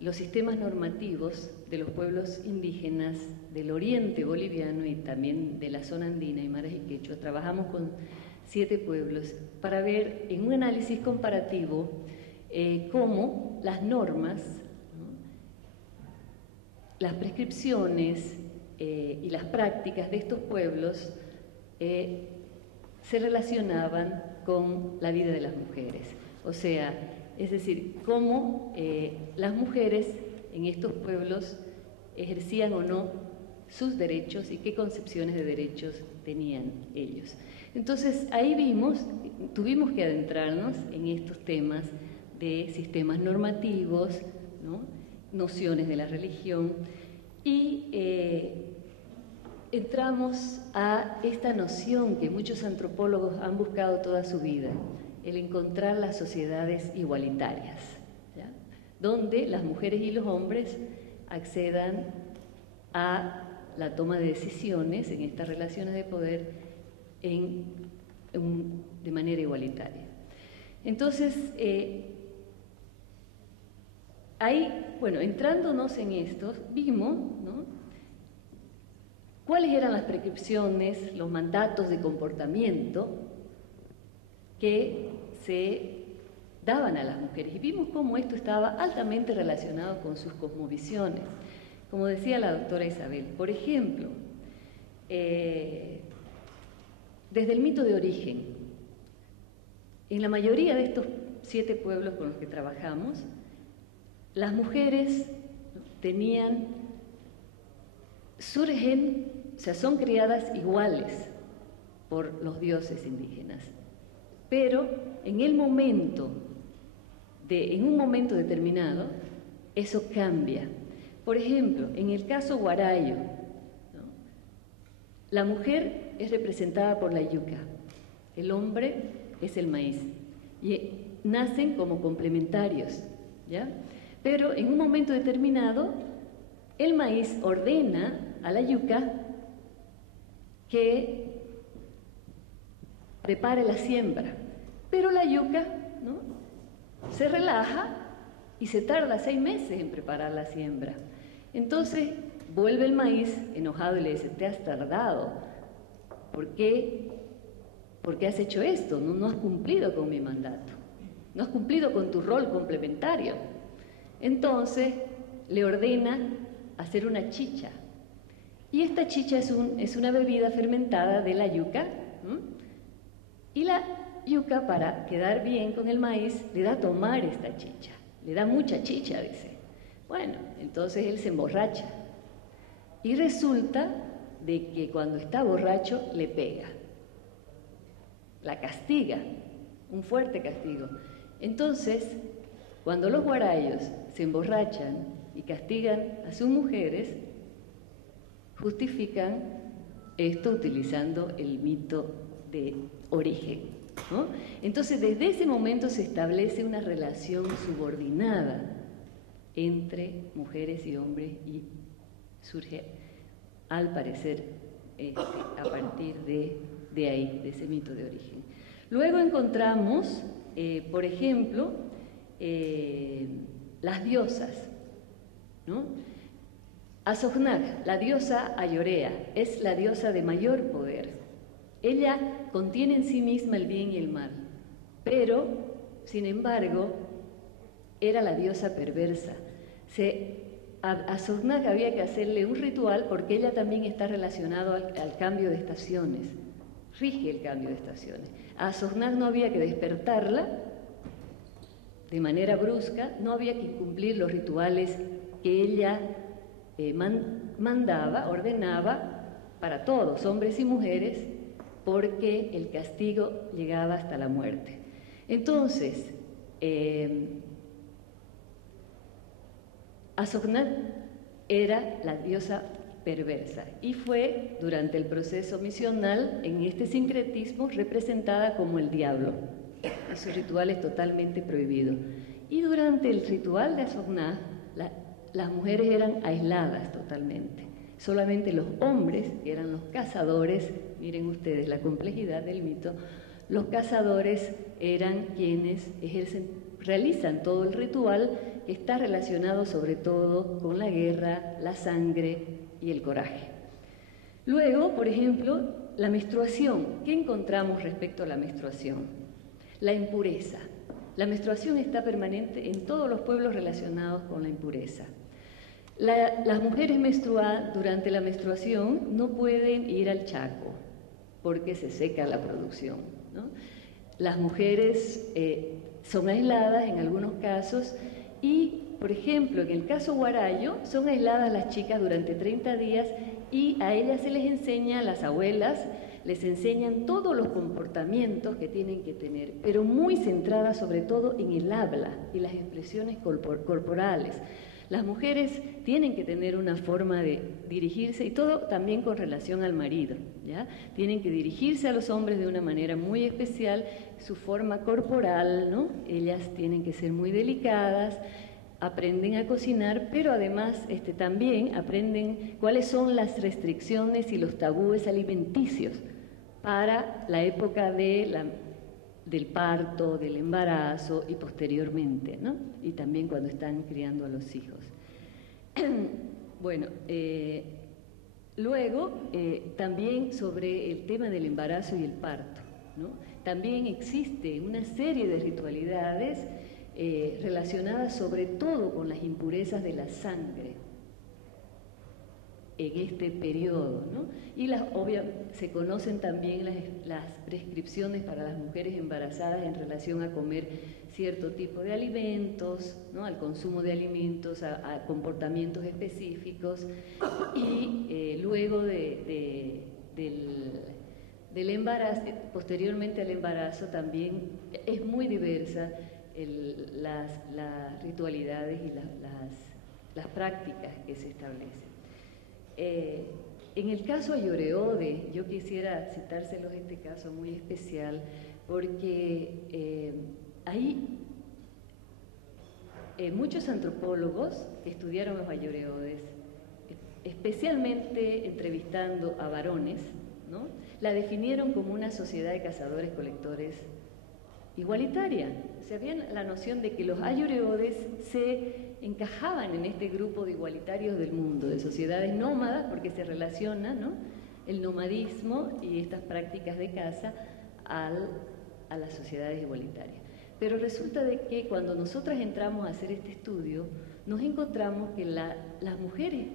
los sistemas normativos de los pueblos indígenas del oriente boliviano y también de la zona andina, aymaras y quechua. Trabajamos con 7 pueblos para ver en un análisis comparativo cómo las normas, ¿no?, las prescripciones y las prácticas de estos pueblos se relacionaban con la vida de las mujeres. O sea, es decir, cómo las mujeres en estos pueblos ejercían o no sus derechos y qué concepciones de derechos tenían ellos. Entonces, ahí tuvimos que adentrarnos en estos temas de sistemas normativos, ¿no?, nociones de la religión, y entramos a esta noción que muchos antropólogos han buscado toda su vida, el encontrar las sociedades igualitarias, ¿ya?, donde las mujeres y los hombres accedan a la toma de decisiones en estas relaciones de poder de manera igualitaria. Entonces, ahí, bueno, entrándonos en esto, vimos, ¿no?, cuáles eran las prescripciones, los mandatos de comportamiento que se daban a las mujeres, y vimos cómo esto estaba altamente relacionado con sus cosmovisiones. Como decía la doctora Isabel, por ejemplo, desde el mito de origen, en la mayoría de estos 7 pueblos con los que trabajamos, las mujeres son criadas iguales por los dioses indígenas, pero en un momento determinado, eso cambia. Por ejemplo, en el caso guarayo, ¿no?, la mujer es representada por la yuca, el hombre es el maíz, y nacen como complementarios, ¿ya? Pero en un momento determinado, el maíz ordena a la yuca que prepare la siembra, pero la yuca, ¿no?, se relaja y se tarda 6 meses en preparar la siembra. Entonces vuelve el maíz enojado y le dice: te has tardado, ¿por qué has hecho esto? No has cumplido con mi mandato, no has cumplido con tu rol complementario. Entonces le ordena hacer una chicha, y esta chicha es una bebida fermentada de la yuca, ¿no?, y la yuca, para quedar bien con el maíz, le da a tomar esta chicha, le da mucha chicha, dice. Bueno, entonces él se emborracha y resulta de que cuando está borracho le pega, la castiga, un fuerte castigo. Entonces, cuando los guarayos se emborrachan y castigan a sus mujeres, justifican esto utilizando el mito de origen, ¿no? Entonces, desde ese momento se establece una relación subordinada entre mujeres y hombres, y surge, al parecer, a partir de ahí, de ese mito de origen. Luego encontramos, por ejemplo, las diosas, ¿no? Azognag, la diosa Ayorea, es la diosa de mayor poder. Ella contiene en sí misma el bien y el mal, pero, sin embargo, era la diosa perversa. A Azognag había que hacerle un ritual porque ella también está relacionada al cambio de estaciones, rige el cambio de estaciones. A Azognag no había que despertarla de manera brusca, no había que cumplir los rituales que ella mandaba, ordenaba para todos, hombres y mujeres, porque el castigo llegaba hasta la muerte. Entonces, Azognag era la diosa perversa y fue, durante el proceso misional, en este sincretismo, representada como el diablo. Ese ritual es totalmente prohibido. Y durante el ritual de Asogná, las mujeres eran aisladas totalmente. Solamente los hombres, que eran los cazadores, miren ustedes la complejidad del mito, los cazadores eran quienes realizan todo el ritual que está relacionado sobre todo con la guerra, la sangre y el coraje. Luego, por ejemplo, la menstruación. ¿Qué encontramos respecto a la menstruación? La impureza. La menstruación está permanente en todos los pueblos relacionados con la impureza. Las mujeres menstruadas durante la menstruación no pueden ir al Chaco porque se seca la producción, ¿no? Las mujeres son aisladas en algunos casos y, por ejemplo, en el caso Huarayo, son aisladas las chicas durante 30 días y a ellas se les enseña, las abuelas les enseñan todos los comportamientos que tienen que tener, pero muy centradas sobre todo en el habla y las expresiones corporales. Las mujeres tienen que tener una forma de dirigirse, y todo también con relación al marido, ¿ya? Tienen que dirigirse a los hombres de una manera muy especial, su forma corporal, ¿no? Ellas tienen que ser muy delicadas, aprenden a cocinar, pero además también aprenden cuáles son las restricciones y los tabúes alimenticios para la época del parto, del embarazo y posteriormente, ¿no? Y también cuando están criando a los hijos. Bueno, luego también sobre el tema del embarazo y el parto, ¿no? También existe una serie de ritualidades relacionadas sobre todo con las impurezas de la sangre en este periodo, ¿no? Y se conocen también las prescripciones para las mujeres embarazadas en relación a comer cierto tipo de alimentos, ¿no? Al consumo de alimentos, a comportamientos específicos, y luego del embarazo, posteriormente al embarazo también es muy diversa las ritualidades y las prácticas que se establecen. En el caso Ayoreode, yo quisiera citárselos este caso muy especial porque hay muchos antropólogos que estudiaron los Ayoreodes, especialmente entrevistando a varones, ¿no? La definieron como una sociedad de cazadores-colectores igualitaria. O sea, había la noción de que los Ayoreodes se encajaban en este grupo de igualitarios del mundo, de sociedades nómadas, porque se relaciona, ¿no?, el nomadismo y estas prácticas de caza a las sociedades igualitarias. Pero resulta de que cuando nosotras entramos a hacer este estudio, nos encontramos que las mujeres,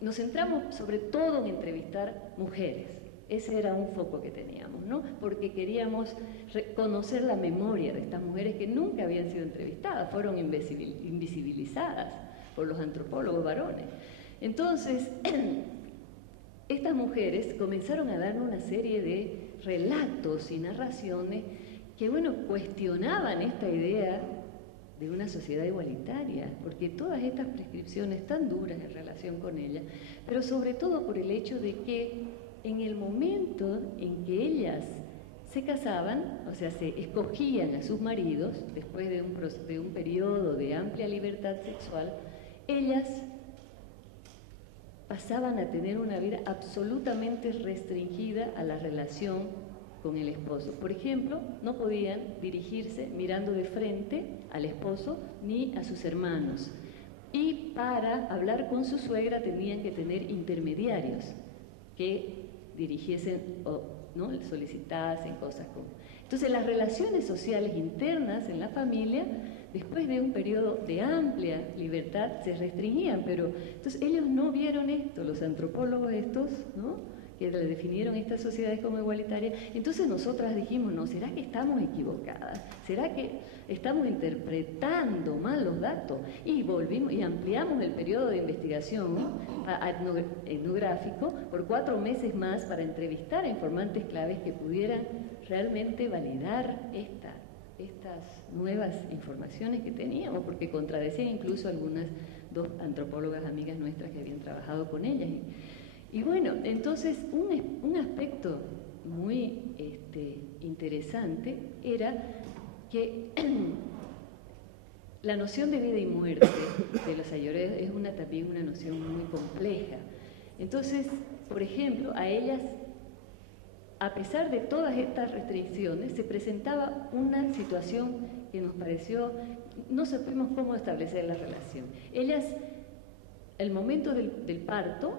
nos centramos sobre todo en entrevistar mujeres. Ese era un foco que teníamos, ¿no? Porque queríamos conocer la memoria de estas mujeres que nunca habían sido entrevistadas, fueron invisibilizadas por los antropólogos varones. Entonces, estas mujeres comenzaron a darnos una serie de relatos y narraciones que, bueno, cuestionaban esta idea de una sociedad igualitaria, porque todas estas prescripciones tan duras en relación con ella, pero sobre todo por el hecho de que en el momento en que ellas se casaban, o sea, se escogían a sus maridos, después de un periodo de amplia libertad sexual, ellas pasaban a tener una vida absolutamente restringida a la relación con el esposo. Por ejemplo, no podían dirigirse mirando de frente al esposo ni a sus hermanos. Y para hablar con su suegra tenían que tener intermediarios que dirigiesen o ¿no?, solicitasen cosas como... Entonces las relaciones sociales internas en la familia, después de un periodo de amplia libertad, se restringían, pero entonces ellos no vieron esto, los antropólogos estos, ¿no?, que le definieron estas sociedades como igualitarias. Entonces nosotras dijimos, no, ¿será que estamos equivocadas? ¿Será que estamos interpretando mal los datos? Y volvimos y ampliamos el periodo de investigación, ¿no?, etnográfico por 4 meses más para entrevistar a informantes claves que pudieran realmente validar estas nuevas informaciones que teníamos, porque contradecían incluso algunas 2 antropólogas amigas nuestras que habían trabajado con ellas. Y bueno, entonces un aspecto muy interesante era que la noción de vida y muerte de los ayoreos es también una noción muy compleja. Entonces, por ejemplo, a ellas, a pesar de todas estas restricciones, se presentaba una situación que nos pareció, no supimos cómo establecer la relación. Ellas, el momento del parto,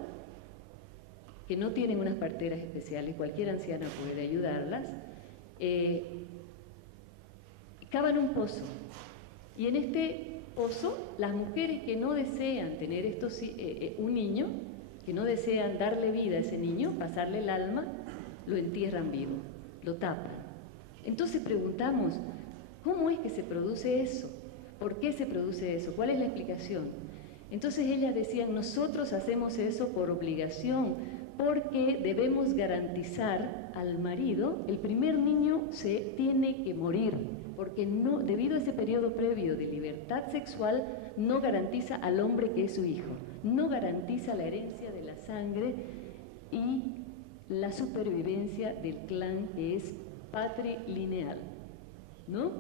que no tienen unas parteras especiales, cualquier anciana puede ayudarlas, cavan un pozo. Y en este pozo, las mujeres que no desean tener un niño, que no desean darle vida a ese niño, pasarle el alma, lo entierran vivo, lo tapan. Entonces preguntamos, ¿cómo es que se produce eso? ¿Por qué se produce eso? ¿Cuál es la explicación? Entonces ellas decían, nosotros hacemos eso por obligación, porque debemos garantizar al marido, el primer niño se tiene que morir, porque no, debido a ese periodo previo de libertad sexual, no garantiza al hombre que es su hijo, no garantiza la herencia de la sangre y la supervivencia del clan que es patrilineal, ¿no?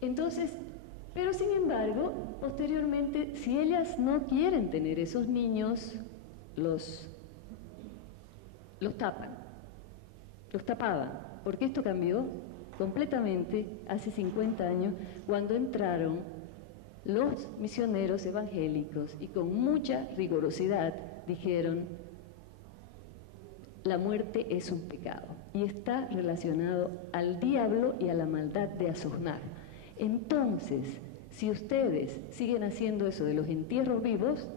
Entonces, pero sin embargo, posteriormente, si ellas no quieren tener esos niños, los tapaban, porque esto cambió completamente hace 50 años, cuando entraron los misioneros evangélicos y con mucha rigurosidad dijeron, la muerte es un pecado y está relacionado al diablo y a la maldad de Azognar. Entonces, si ustedes siguen haciendo eso de los entierros vivos,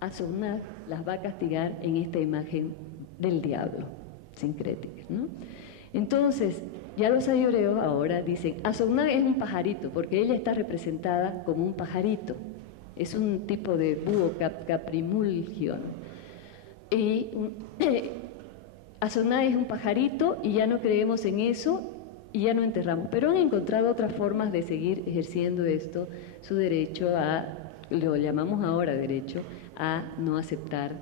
Azognar las va a castigar en esta imagen del diablo, sincrética, ¿no? Entonces, ya los ayoreos ahora dicen, Azognar es un pajarito, porque ella está representada como un pajarito, es un tipo de búho caprimulgio, y Azognar es un pajarito y ya no creemos en eso y ya no enterramos, pero han encontrado otras formas de seguir ejerciendo esto, su derecho a, lo llamamos ahora derecho, a no aceptar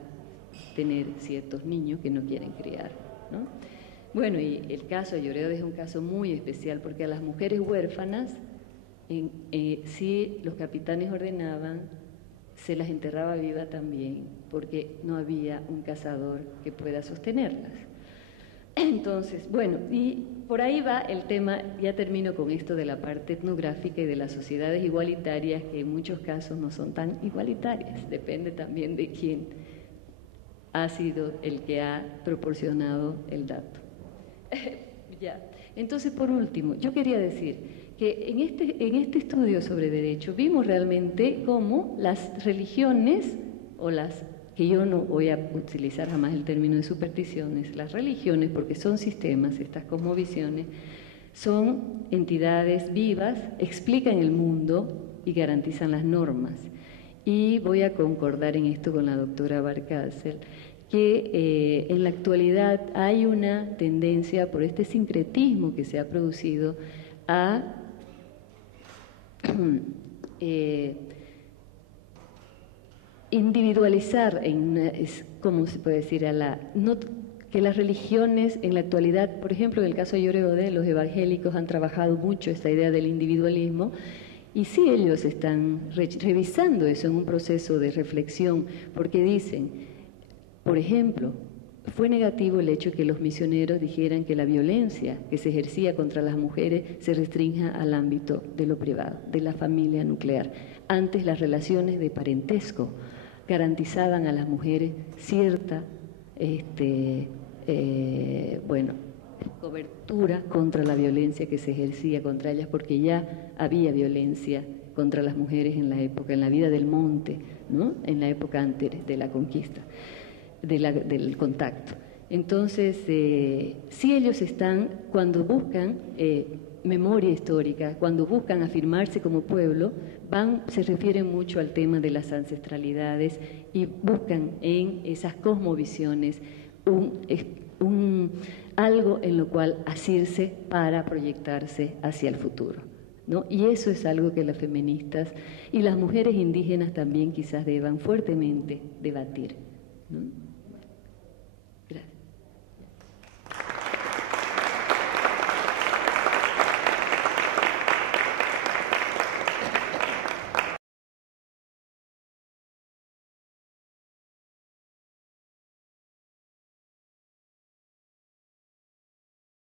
tener ciertos niños que no quieren criar, ¿no? Bueno, y el caso de Ayoreo es un caso muy especial porque a las mujeres huérfanas, si los capitanes ordenaban, se las enterraba viva también, porque no había un cazador que pueda sostenerlas. Entonces, bueno, y por ahí va el tema, ya termino con esto de la parte etnográfica y de las sociedades igualitarias, que en muchos casos no son tan igualitarias, depende también de quién ha sido el que ha proporcionado el dato. Ya. Entonces, por último, yo quería decir que en este estudio sobre derecho vimos realmente cómo las religiones, o las que yo no voy a utilizar jamás el término de supersticiones, las religiones, porque son sistemas, estas cosmovisiones, son entidades vivas, explican el mundo y garantizan las normas. Y voy a concordar en esto con la doctora Barcárcel, que en la actualidad hay una tendencia por este sincretismo que se ha producido a individualizar, ¿cómo se puede decir? Que las religiones en la actualidad, por ejemplo, en el caso de Lloré, los evangélicos han trabajado mucho esta idea del individualismo, y sí ellos están revisando eso en un proceso de reflexión, porque dicen, por ejemplo, fue negativo el hecho que los misioneros dijeran que la violencia que se ejercía contra las mujeres se restrinja al ámbito de lo privado, de la familia nuclear. Antes las relaciones de parentesco garantizaban a las mujeres cierta cobertura contra la violencia que se ejercía contra ellas, porque ya había violencia contra las mujeres en la época, en la vida del monte, ¿no? En la época antes de la conquista, del contacto. Entonces, si ellos están, cuando buscan memoria histórica, cuando buscan afirmarse como pueblo, se refieren mucho al tema de las ancestralidades y buscan en esas cosmovisiones algo en lo cual asirse para proyectarse hacia el futuro, ¿no? Y eso es algo que las feministas y las mujeres indígenas también quizás deban fuertemente debatir, ¿no?